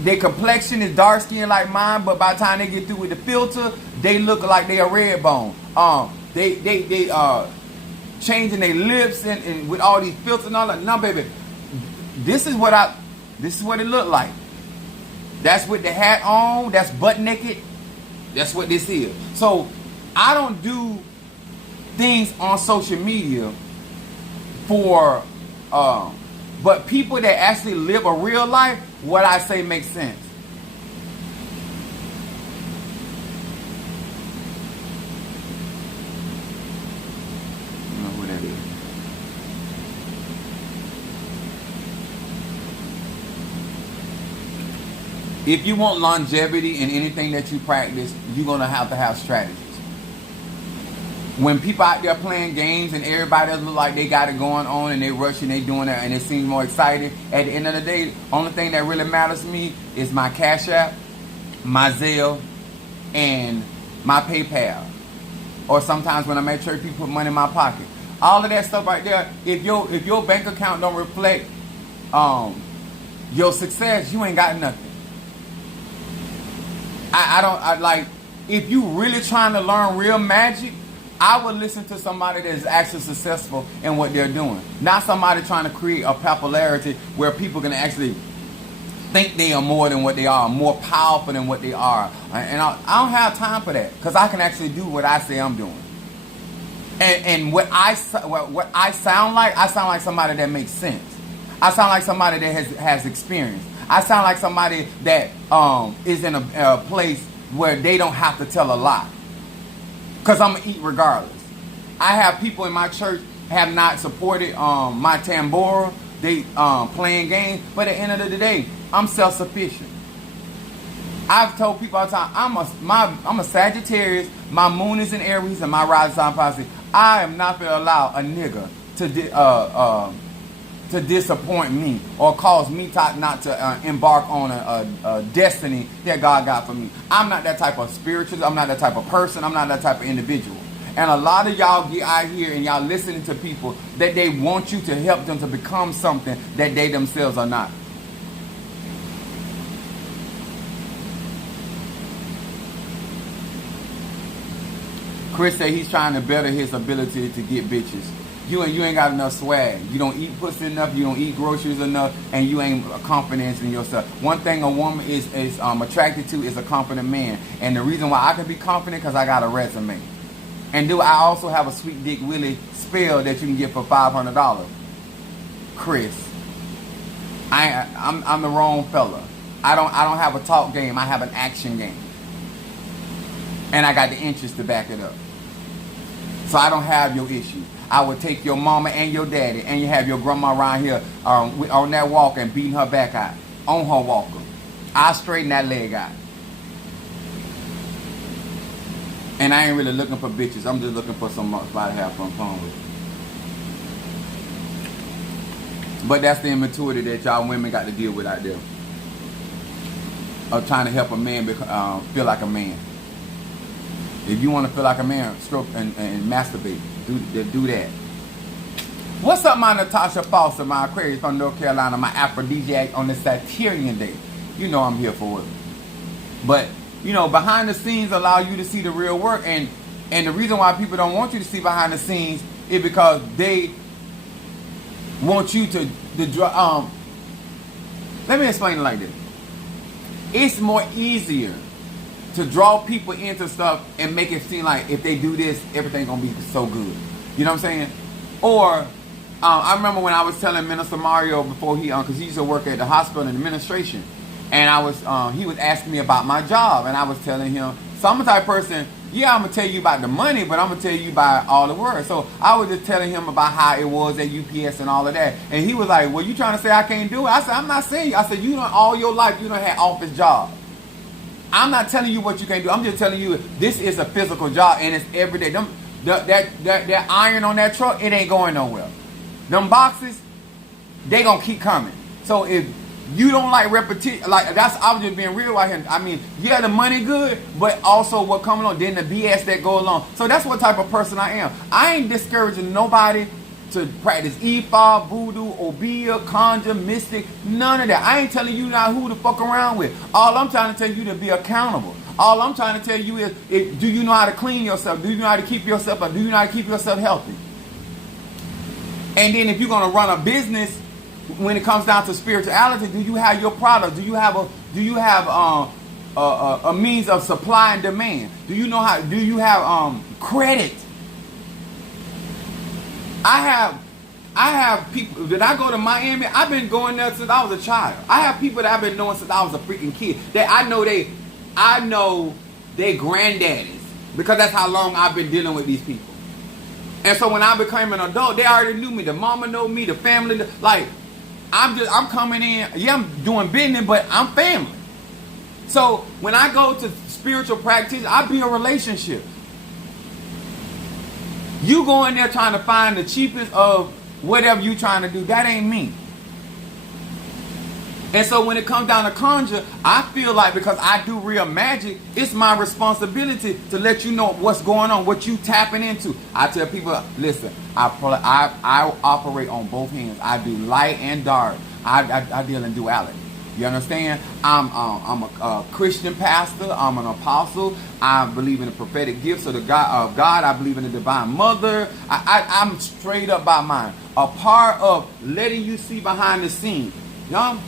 their complexion is dark skin like mine, but by the time they get through with the filter, they look like they are red bone. They changing their lips and with all these filters and all that. No, baby, this is what it looked like. That's with the hat on. That's butt naked. That's what this is. So I don't do things on social media for, but people that actually live a real life, what I say makes sense. I don't know who that is. If you want longevity in anything that you practice, you're going to have strategies. When people out there playing games and everybody else look like they got it going on and they rushing, they doing that and it seems more exciting, at the end of the day, only thing that really matters to me is my Cash App, my Zelle, and my PayPal. Or sometimes when I'm at church, people put money in my pocket. All of that stuff right there, if your bank account don't reflect your success, you ain't got nothing. Like, if you really trying to learn real magic, I would listen to somebody that is actually successful in what they're doing. Not somebody trying to create a popularity where people can actually think they are more than what they are, more powerful than what they are. And I don't have time for that, because I can actually do what I say I'm doing. And what I sound like somebody that makes sense. I sound like somebody that has experience. I sound like somebody that is in a place where they don't have to tell a lie, because I'm going to eat regardless. I have people in my church have not supported my tambora. They playing games, but at the end of the day, I'm self-sufficient. I've told people all the time, I'm a Sagittarius, my moon is in Aries, and my rising sign Pisces. I am not going to allow a nigga to disappoint me or cause me not to embark on a destiny that God got for me. I'm not that type of spiritualist. I'm not that type of person. I'm not that type of individual. And a lot of y'all get out here and y'all listening to people that they want you to help them to become something that they themselves are not. Chris said he's trying to better his ability to get bitches. You ain't got enough swag. You don't eat pussy enough. You don't eat groceries enough, and you ain't confident in yourself. One thing a woman is attracted to is a confident man, and the reason why I can be confident because I got a resume. And I also have a Sweet Dick Willie spell that you can get for $500. Chris, I'm the wrong fella. I don't have a talk game. I have an action game, and I got the interest to back it up. So I don't have your issue. I would take your mama and your daddy, and you have your grandma around here on that walker and beating her back out on her walker. I straighten that leg out. And I ain't really looking for bitches. I'm just looking for somebody to have fun with. But that's the immaturity that y'all women got to deal with out there. Of trying to help a man feel like a man. If you want to feel like a man, stroke and masturbate. Do that. What's up, my Natasha Foster, my Aquarius from North Carolina, my aphrodisiac on this Saturnian day? You know I'm here for it. But, you know, behind the scenes allow you to see the real work. And the reason why people don't want you to see behind the scenes is because they want you to let me explain it like this. It's more easier to draw people into stuff and make it seem like if they do this, everything's gonna be so good. You know what I'm saying? Or I remember when I was telling Minister Mario before because he used to work at the hospital in administration, and he was asking me about my job, and I was telling him, so I'm the type of person, yeah, I'm gonna tell you about the money, but I'm gonna tell you about all the work. So I was just telling him about how it was at UPS and all of that, and he was like, well, you trying to say I can't do it? I said, I'm not saying you. I said, you don't, all your life you don't have office job. I'm not telling you what you can't do. I'm just telling you this is a physical job, and it's every day. That iron on that truck, it ain't going nowhere. Them boxes, they gonna keep coming. So if you don't like repetition, like I was just being real out here. I mean, yeah, the money good, but also what coming on, then the BS that go along. So that's what type of person I am. I ain't discouraging nobody to practice Ifa, Voodoo, Obeah, Conjure, Mystic, none of that. I ain't telling you now who to fuck around with. All I'm trying to tell you to be accountable. All I'm trying to tell you is, do you know how to clean yourself? Do you know how to keep yourself up? Do you know how to keep yourself healthy? And then if you're going to run a business, when it comes down to spirituality, do you have your product? Do you have a means of supply and demand? Do you know how? Do you have credit? I have people that I go to Miami. I've been going there since I was a child. I have people that I've been knowing since I was a freaking kid. That I know they granddaddies, because that's how long I've been dealing with these people. And so when I became an adult, they already knew me. The mama know me, the family. Like I'm coming in. Yeah, I'm doing business, but I'm family. So when I go to spiritual practice, I be a relationship. You go in there trying to find the cheapest of whatever you trying to do. That ain't me. And so when it comes down to conjure, I feel like because I do real magic, it's my responsibility to let you know what's going on, what you tapping into. I tell people, listen, I operate on both hands. I do light and dark. I deal in duality. You understand? I'm a Christian pastor. I'm an apostle. I believe in the prophetic gifts of the God of God. I believe in the divine mother. I'm straight up by mine. A part of letting you see behind the scenes. You know?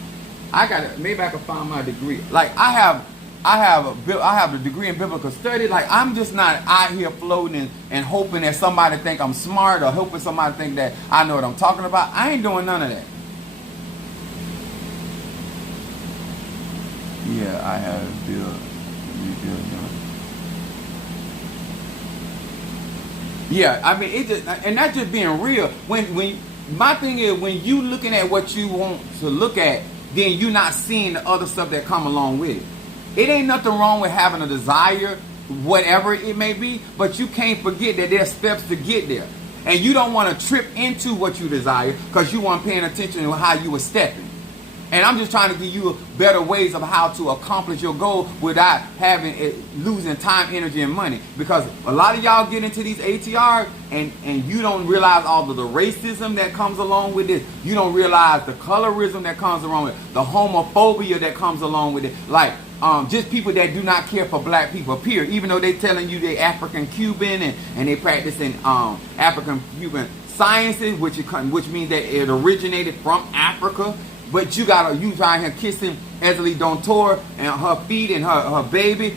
Maybe I can find my degree. Like I have a degree in biblical study. Like I'm just not out here floating and hoping that somebody think I'm smart or hoping somebody think that I know what I'm talking about. I ain't doing none of that. Yeah, I have rebuild. Yeah, I mean it just, and that's just being real. When my thing is, when you looking at what you want to look at, then you're not seeing the other stuff that come along with it. It ain't nothing wrong with having a desire, whatever it may be, but you can't forget that there's steps to get there. And you don't want to trip into what you desire because you weren't paying attention to how you were stepping. And I'm just trying to give you better ways of how to accomplish your goal without losing time, energy, and money. Because a lot of y'all get into these ATRs and you don't realize all of the racism that comes along with it. You don't realize the colorism that comes along with it. The homophobia that comes along with it. Like, just people that do not care for black people, period. Even though they telling you they African-Cuban and they practicing African-Cuban sciences, which means that it originated from Africa. But you out here kissing Esley Dontor and her feet and her baby.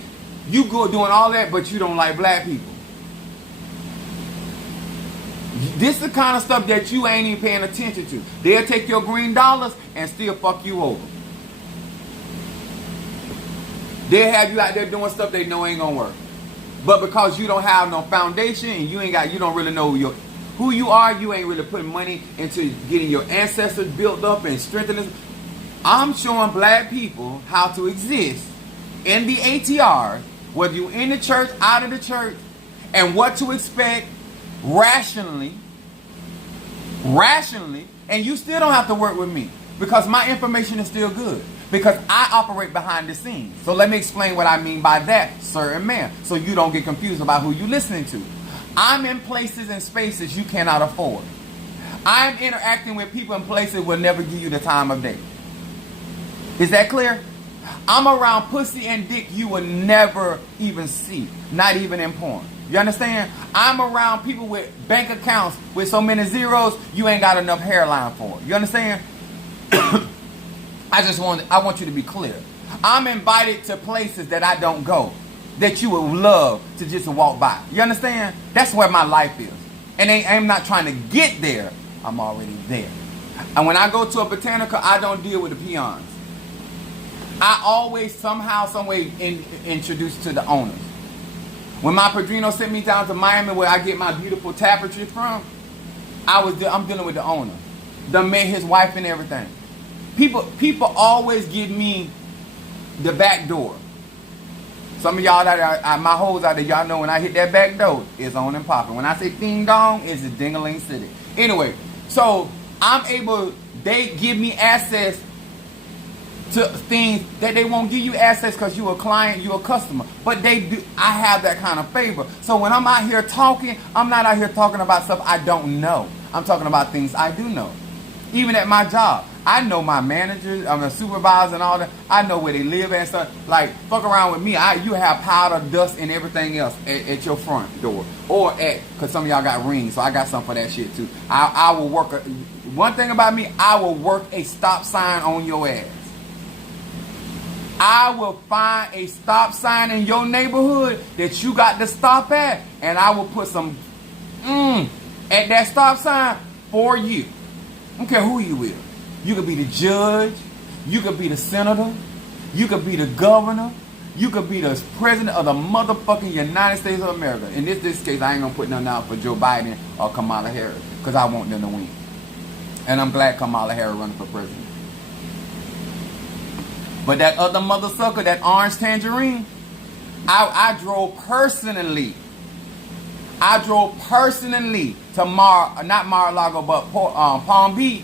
You go doing all that, but you don't like black people. This is the kind of stuff that you ain't even paying attention to. They'll take your green dollars and still fuck you over. They'll have you out there doing stuff they know ain't gonna work. But because you don't have no foundation and you don't really know who you are, you ain't really putting money into getting your ancestors built up and strengthening. I'm showing black people how to exist in the ATR, whether you're in the church, out of the church, and what to expect rationally, and you still don't have to work with me because my information is still good. Because I operate behind the scenes. So let me explain what I mean by that, sir and ma'am, so you don't get confused about who you're listening to. I'm in places and spaces you cannot afford. I'm interacting with people in places will never give you the time of day. Is that clear? I'm around pussy and dick you will never even see. Not even in porn. You understand? I'm around people with bank accounts with so many zeros you ain't got enough hairline for it. You understand? I want you to be clear. I'm invited to places that I don't go, that you would love to just walk by. You understand? That's where my life is. And I'm not trying to get there. I'm already there. And when I go to a botanical, I don't deal with the peons. I always somehow, some way introduced to the owners. When my padrino sent me down to Miami where I get my beautiful tapestry from, I'm dealing with the owner. Done met his wife and everything. People always give me the back door. Some of y'all my hoes out there, y'all know when I hit that back door, it's on and popping. When I say ding dong, it's a ding-a-ling city. Anyway, so they give me access to things that they won't give you access because you're a client, you're a customer. But they do. I have that kind of favor. So when I'm out here talking, I'm not out here talking about stuff I don't know. I'm talking about things I do know. Even at my job, I know my managers, I'm a supervisor and all that. I know where they live and stuff. Like, fuck around with me. You have powder, dust, and everything else at your front door. Or because some of y'all got rings, so I got some for that shit too. I will work, one thing about me, I will work a stop sign on your ass. I will find a stop sign in your neighborhood that you got to stop at, and I will put some at that stop sign for you. I don't care who you is. You could be the judge. You could be the senator. You could be the governor. You could be the president of the motherfucking United States of America. In this case, I ain't going to put nothing out for Joe Biden or Kamala Harris because I want them to win. And I'm glad Kamala Harris running for president. But that other mother sucker, that orange tangerine, I drove personally. To not Mar-a-Lago, but Palm Beach.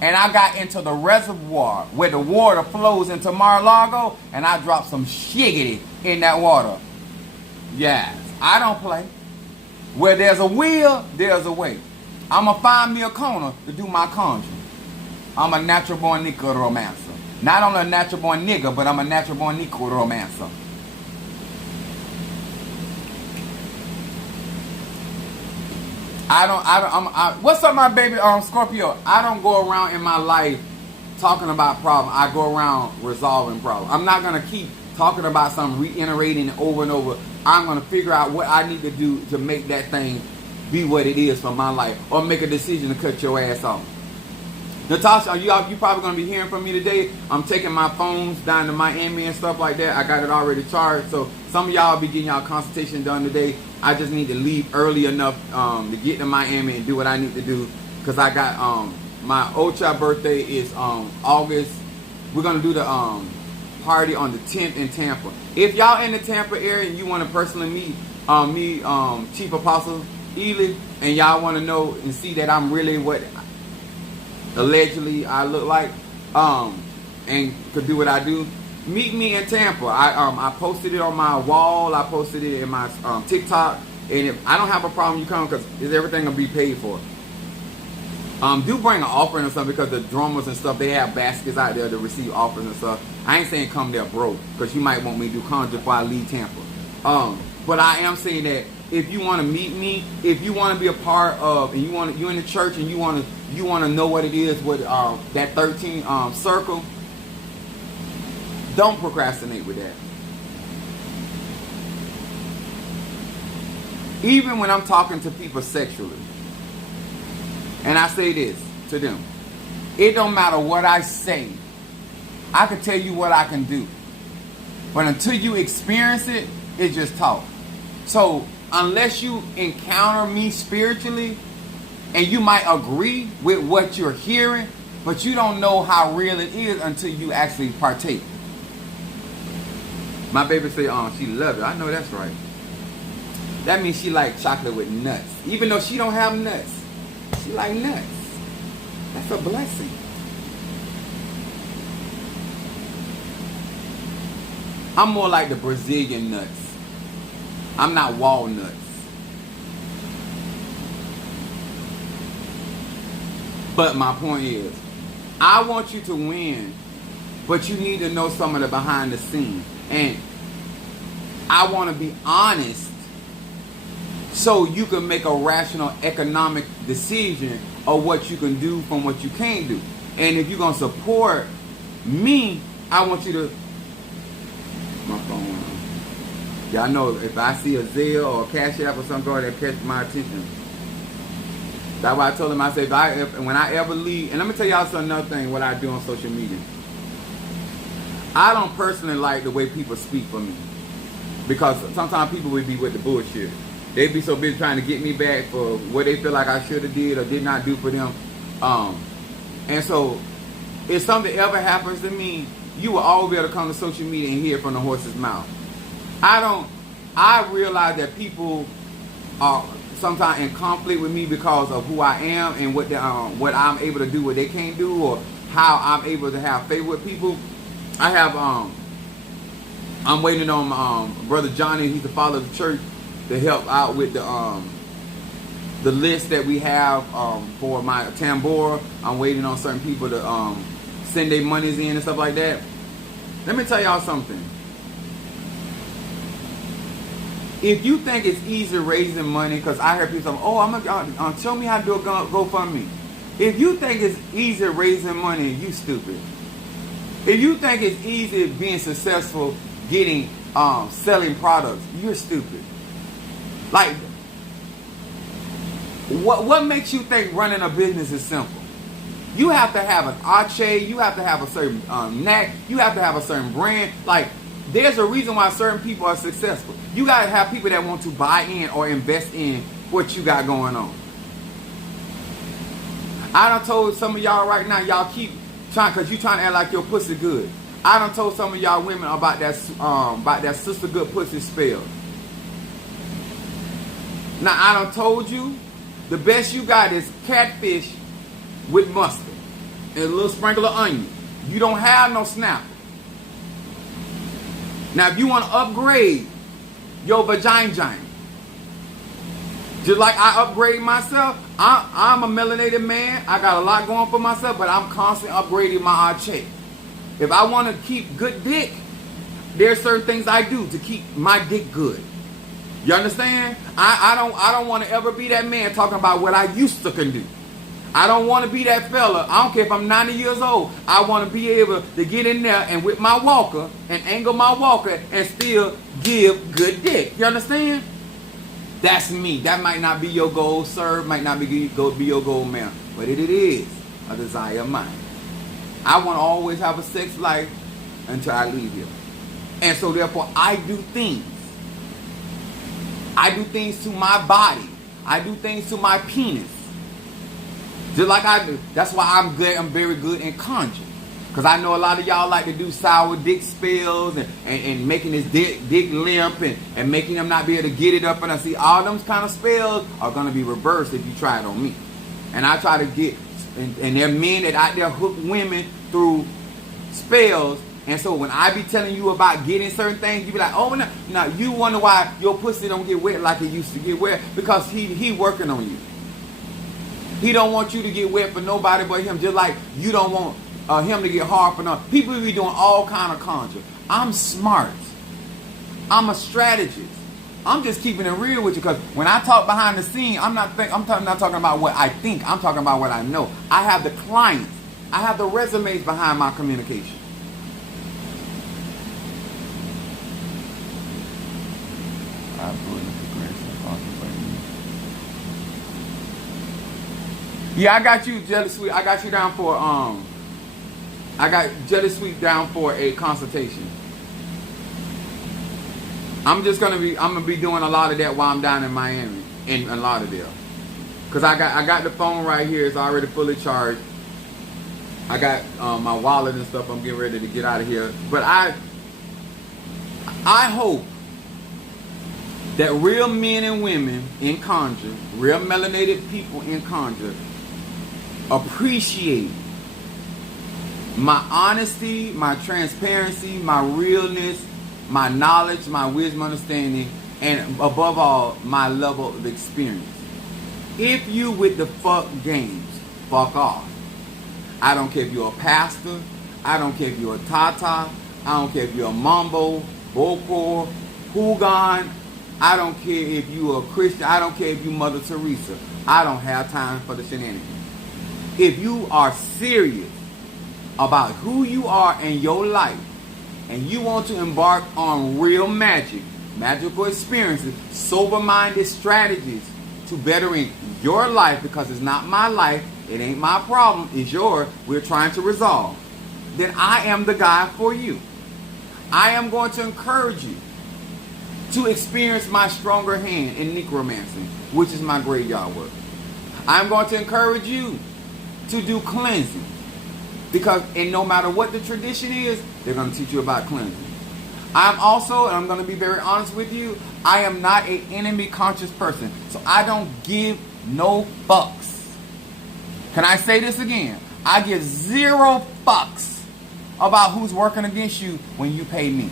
And I got into the reservoir where the water flows into Mar-a-Lago, and I dropped some shiggity in that water. Yes, I don't play. Where there's a will, there's a way. I'm going to find me a corner to do my conjuring. I'm a natural born necromancer. Not only a natural born nigga, but I'm a natural born necromancer. What's up, my baby Scorpio? I don't go around in my life talking about problems. I go around resolving problems. I'm not going to keep talking about something, reiterating it over and over. I'm going to figure out what I need to do to make that thing be what it is for my life, or make a decision to cut your ass off. Natasha, you probably going to be hearing from me today. I'm taking my phones down to Miami and stuff like that. I got it already charged. So some of y'all be getting y'all consultation done today. I just need to leave early enough to get to Miami and do what I need to do. Because I got my old child birthday is August. We're going to do the party on the 10th in Tampa. If y'all in the Tampa area and you want to personally meet me, Chief Apostle Ely, and y'all want to know and see that I'm really what allegedly I look like, and could do what I do, meet me in Tampa. I posted it on my wall. I posted it in my TikTok, and if I don't have a problem, you come, because everything will be paid for. Do bring an offering or something, because the drummers and stuff, they have baskets out there to receive offerings and stuff. I ain't saying come there broke, because you might want me to do conjure before I leave Tampa. But I am saying that if you want to meet me, if you want to be a part of, and you're in the church and you want to know what it is with that 13 circle, don't procrastinate with that. Even when I'm talking to people sexually, and I say this to them, it don't matter what I say. I can tell you what I can do. But until you experience it, it's just talk. So unless you encounter me spiritually, and you might agree with what you're hearing, but you don't know how real it is until you actually partake. My baby say, she love it. I know that's right. That means she like chocolate with nuts. Even though she don't have nuts, she like nuts. That's a blessing. I'm more like the Brazilian nuts. I'm not walnuts. But my point is, I want you to win, but you need to know some of the behind the scenes. And I want to be honest so you can make a rational economic decision of what you can do from what you can't do. And if you're going to support me, I want you to... My phone. Y'all know if I see a Zelle or a Cash App or something that catch my attention. That's why I told him, I said, when I ever leave, and let me tell y'all another thing, what I do on social media. I don't personally like the way people speak for me. Because sometimes people would be with the bullshit. They'd be so busy trying to get me back for what they feel like I should have did or did not do for them. And so, if something ever happens to me, you will always be able to come to social media and hear it from the horse's mouth. I realize that people are sometimes in conflict with me because of who I am and what I'm able to do, what they can't do, or how I'm able to have favor with people. I have I'm waiting on Brother Johnny. He's the father of the church, to help out with the list that we have for my tambora. I'm waiting on certain people to send their monies in and stuff like that. Let me tell y'all something. If you think it's easy raising money, because I heard people say, oh, I'm gonna show me how to do a GoFundMe. If you think it's easy raising money, you stupid. If you think it's easy being successful getting selling products, you're stupid. Like, what makes you think running a business is simple? You have to have an arche, you have to have a certain knack, you have to have a certain brand. Like, there's a reason why certain people are successful. You gotta have people that want to buy in or invest in what you got going on. I done told some of y'all right now, y'all keep trying, because you trying to act like your pussy good. I done told some of y'all women about that sister good pussy spell. Now, I done told you, the best you got is catfish with mustard and a little sprinkle of onion. You don't have no snapper. Now, if you want to upgrade your vagina, just like I upgrade myself, I'm a melanated man. I got a lot going for myself, but I'm constantly upgrading my arche. If I want to keep good dick, there's certain things I do to keep my dick good. You understand? I don't want to ever be that man talking about what I used to can do. I don't want to be that fella. I don't care if I'm 90 years old. I want to be able to get in there and with my walker and angle my walker and still give good dick. You understand? That's me. That might not be your goal, sir. Might not be your goal, ma'am. But it is a desire of mine. I want to always have a sex life until I leave here. And so therefore I do things. I do things to my body. I do things to my penis. Just like I do. That's why I'm very good in conjuring. Because I know a lot of y'all like to do sour dick spells and making this dick limp and making them not be able to get it up. And I see all them kind of spells are going to be reversed if you try it on me. And I try to get, and there are men that out there hook women through spells. And so when I be telling you about getting certain things, you be like, oh, no. Now you wonder why your pussy don't get wet like it used to get wet. Because he working on you. He don't want you to get wet for nobody but him. Just like you don't want him to get hard for nothing. People be doing all kind of conjure. I'm smart. I'm a strategist. I'm just keeping it real with you, because when I talk behind the scene, I'm not talking about what I think. I'm talking about what I know. I have the clients. I have the resumes behind my communication. Yeah, I got you, Jelly Sweet. I got you down for I got Jelly Sweet down for a consultation. I'm gonna be doing a lot of that while I'm down in Miami, in Lauderdale. Cause I got the phone right here. It's already fully charged. I got my wallet and stuff. I'm getting ready to get out of here. But I hope that real men and women in conjure, real melanated people in conjure, appreciate my honesty, my transparency, my realness, my knowledge, my wisdom, understanding, and above all, my level of experience. If you with the fuck games, fuck off. I don't care if you're a pastor. I don't care if you're a tata. I don't care if you're a mambo, bokor, hooligan. I don't care if you're a Christian. I don't care if you're Mother Teresa. I don't have time for the shenanigans. If you are serious about who you are in your life, and you want to embark on real magic, magical experiences, sober-minded strategies to bettering your life, because it's not my life, it ain't my problem, it's yours, we're trying to resolve, then I am the guy for you. I am going to encourage you to experience my stronger hand in necromancy, which is my graveyard work. I'm going to encourage you to do cleansing, because no matter what the tradition is, they're going to teach you about cleansing. I'm also, and I'm going to be very honest with you, I am not an enemy conscious person, so I don't give no fucks. Can I say this again? I give 0 fucks about who's working against you when you pay me.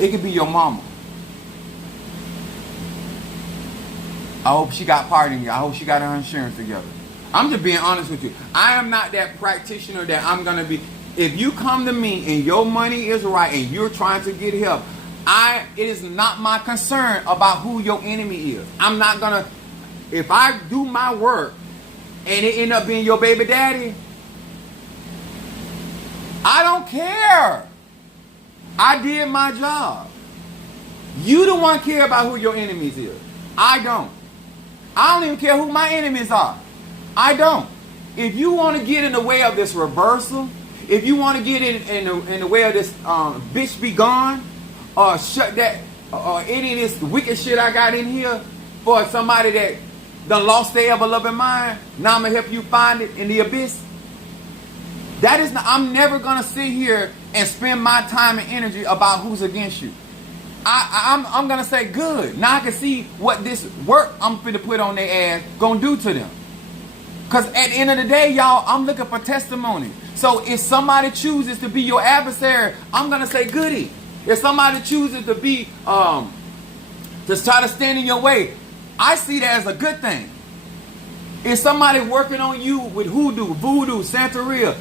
It could be your mama. I hope she got part in you. I hope she got her insurance together. I'm just being honest with you. I am not that practitioner that I'm going to be. If you come to me and your money is right and you're trying to get help, it is not my concern about who your enemy is. I'm not going to, if I do my work and it end up being your baby daddy, I don't care. I did my job. You the one care about who your enemies is. I don't. I don't even care who my enemies are. I don't. If you want to get in the way of this reversal, if you want to get in the way of this bitch be gone, or shut that, or any of this wicked shit I got in here for somebody that done lost their ever loving mind, now I'm going to help you find it in the abyss. That is not, I'm never going to sit here and spend my time and energy about who's against you. I'm going to say good. Now I can see what this work I'm finna put on their ass going to do to them. Because at the end of the day, y'all, I'm looking for testimony. So if somebody chooses to be your adversary, I'm going to say goody. If somebody chooses to be, to try to stand in your way, I see that as a good thing. Is somebody working on you with hoodoo, voodoo, Santeria?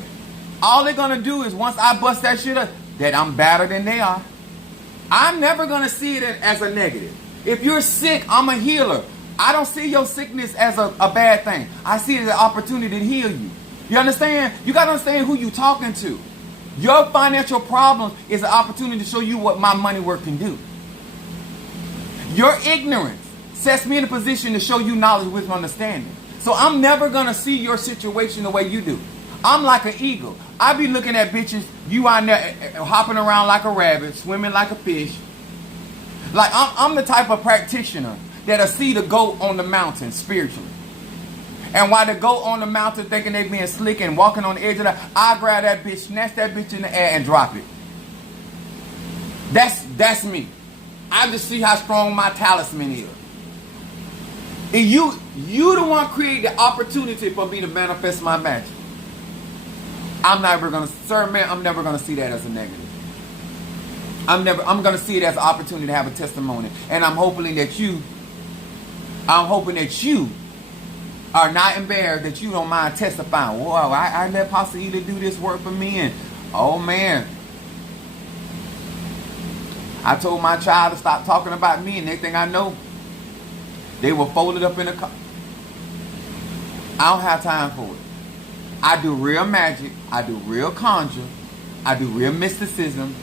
All they're going to do is once I bust that shit up, that I'm better than they are. I'm never going to see it as a negative. If you're sick, I'm a healer. I don't see your sickness as a bad thing. I see it as an opportunity to heal you. You understand? You got to understand who you're talking to. Your financial problems is an opportunity to show you what my money work can do. Your ignorance sets me in a position to show you knowledge, wisdom, understanding. So I'm never going to see your situation the way you do. I'm like an eagle. I be looking at bitches, you out there hopping around like a rabbit, swimming like a fish. Like I'm the type of practitioner that'll see the goat on the mountain spiritually. And while the goat on the mountain thinking they being slick and walking on the edge of that, I grab that bitch, snatch that bitch in the air and drop it. That's me. I just see how strong my talisman is. And you the one create the opportunity for me to manifest my magic. I'm never gonna see that as a negative. I'm gonna see it as an opportunity to have a testimony. And I'm hoping that you are not embarrassed, that you don't mind testifying. Whoa, I let Pastor Ely do this work for me, and oh man, I told my child to stop talking about me, and next thing I know, they were folded up in a car. I don't have time for it. I do real magic. I do real conjure. I do real mysticism.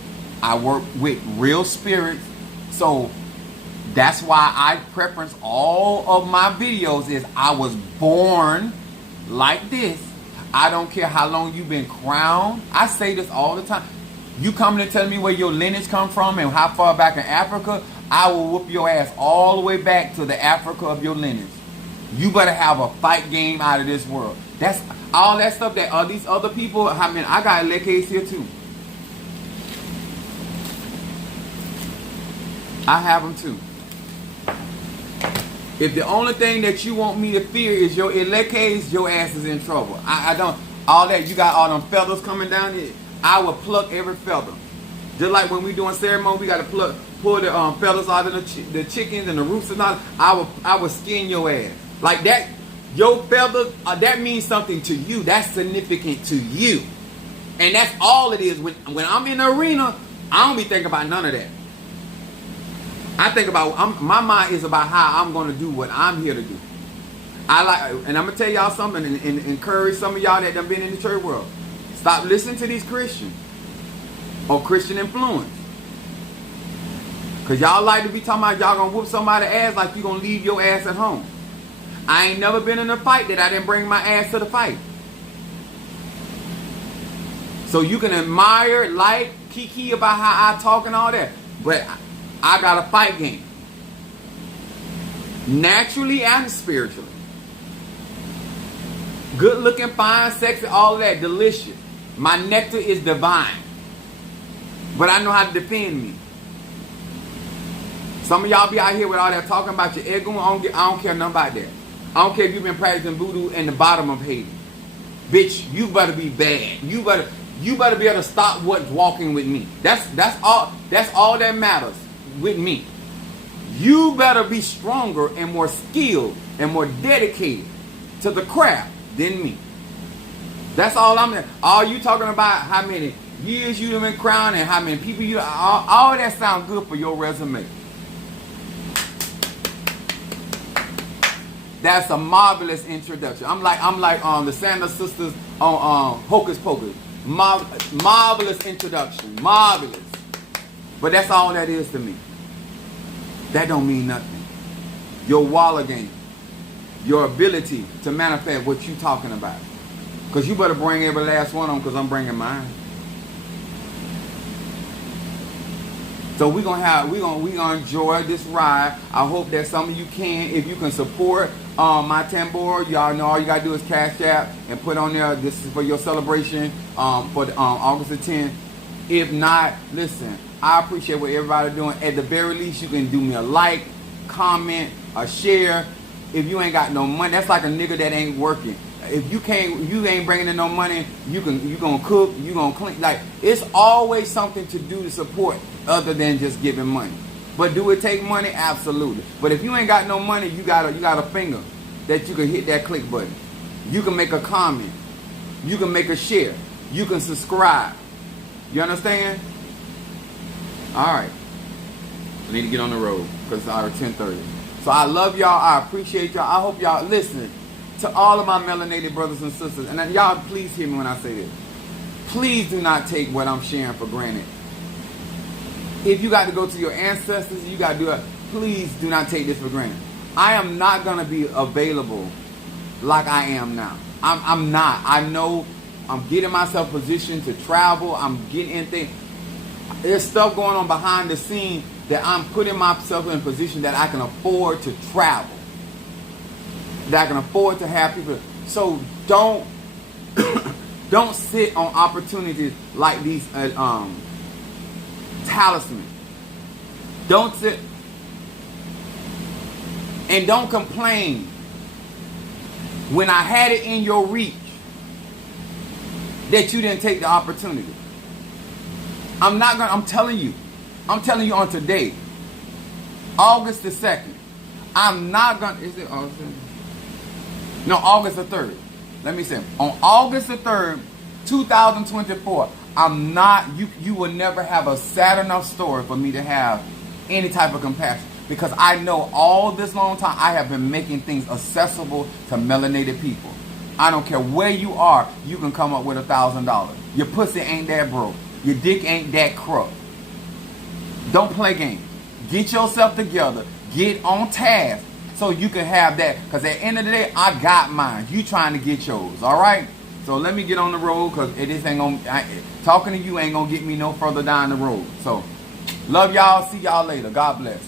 I work with real spirits. So that's why I preference all of my videos is I was born like this. I don't care how long you've been crowned. I say this all the time. You coming to tell me where your lineage come from and how far back in Africa, I will whoop your ass all the way back to the Africa of your lineage. You better have a fight game out of this world. That's all that stuff that all these other people, I mean, I got leg case here too. I have them too. If the only thing that you want me to fear is your case, your ass is in trouble. I don't, all that, you got all them feathers coming down here, I will pluck every feather. Just like when we doing ceremony, we got to pull the feathers out of the chickens and the roofs and all. I will skin your ass. Like that, your feathers, that means something to you. That's significant to you. And that's all it is. When I'm in the arena, I don't be thinking about none of that. I think about, my mind is about how I'm going to do what I'm here to do. And I'm going to tell y'all something and encourage some of y'all that done been in the church world. Stop listening to these Christians or Christian influence. Because y'all like to be talking about y'all going to whoop somebody's ass like you going to leave your ass at home. I ain't never been in a fight that I didn't bring my ass to the fight. So you can admire, like, kiki about how I talk and all that. But I got a fight game. Naturally and spiritually. Good looking, fine, sexy, all of that, delicious. My nectar is divine. But I know how to defend me. Some of y'all be out here with all that talking about your ego. I don't care nothing about that. I don't care if you've been practicing voodoo in the bottom of Haiti. Bitch, you better be bad. You better be able to stop what's walking with me. That's all that matters with me. You better be stronger and more skilled and more dedicated to the craft than me. That's all I'm. All you talking about how many years you have been crowned and how many people you. All that sounds good for your resume. That's a marvelous introduction. I'm like the Sanders sisters on Hocus Pocus. Marvelous introduction. Marvelous. But that's all that is to me. That don't mean nothing. Your wallet game. Your ability to manifest what you talking about. Because you better bring every last one of them because I'm bringing mine. So we're gonna enjoy this ride. I hope that some of you can, if you can support my tambor. Y'all know all you gotta do is Cash App and put on there. This is for your celebration for the, August the 10th. If not, listen, I appreciate what everybody doing. At the very least, you can do me a like, comment, a share. If you ain't got no money, that's like a nigga that ain't working. If you ain't bringing in no money, you gonna cook, you gonna clean. Like, it's always something to do to support other than just giving money. But do it take money? Absolutely. But if you ain't got no money, you got a finger. that you can hit that click button. You can make a comment. You can make a share. You can subscribe. You understand? All right. I need to get on the road because it's already 10:30. So I love y'all. I appreciate y'all. I hope y'all listen to all of my melanated brothers and sisters. And then y'all please hear me when I say this. Please do not take what I'm sharing for granted. If you got to go to your ancestors, you got to do it. Please do not take this for granted. I am not going to be available like I am now. I'm not. I know I'm getting myself positioned to travel. I'm getting in things. There's stuff going on behind the scene that I'm putting myself in a position that I can afford to travel. That I can afford to have people. So don't don't sit on opportunities like these talismans. Don't sit and don't complain when I had it in your reach that you didn't take the opportunity. I'm telling you on today, August the 2nd, I'm not gonna, is it August? No, August the 3rd. Let me say, on August the 3rd, 2024, I'm not, you will never have a sad enough story for me to have any type of compassion. Because I know all this long time I have been making things accessible to melanated people. I don't care where you are, you can come up with $1,000. Your pussy ain't that broke. Your dick ain't that crook. Don't play games. Get yourself together. Get on task so you can have that. Because at the end of the day, I got mine. You trying to get yours. All right? So let me get on the road because this ain't gonna, talking to you ain't going to get me no further down the road. So love y'all. See y'all later. God bless.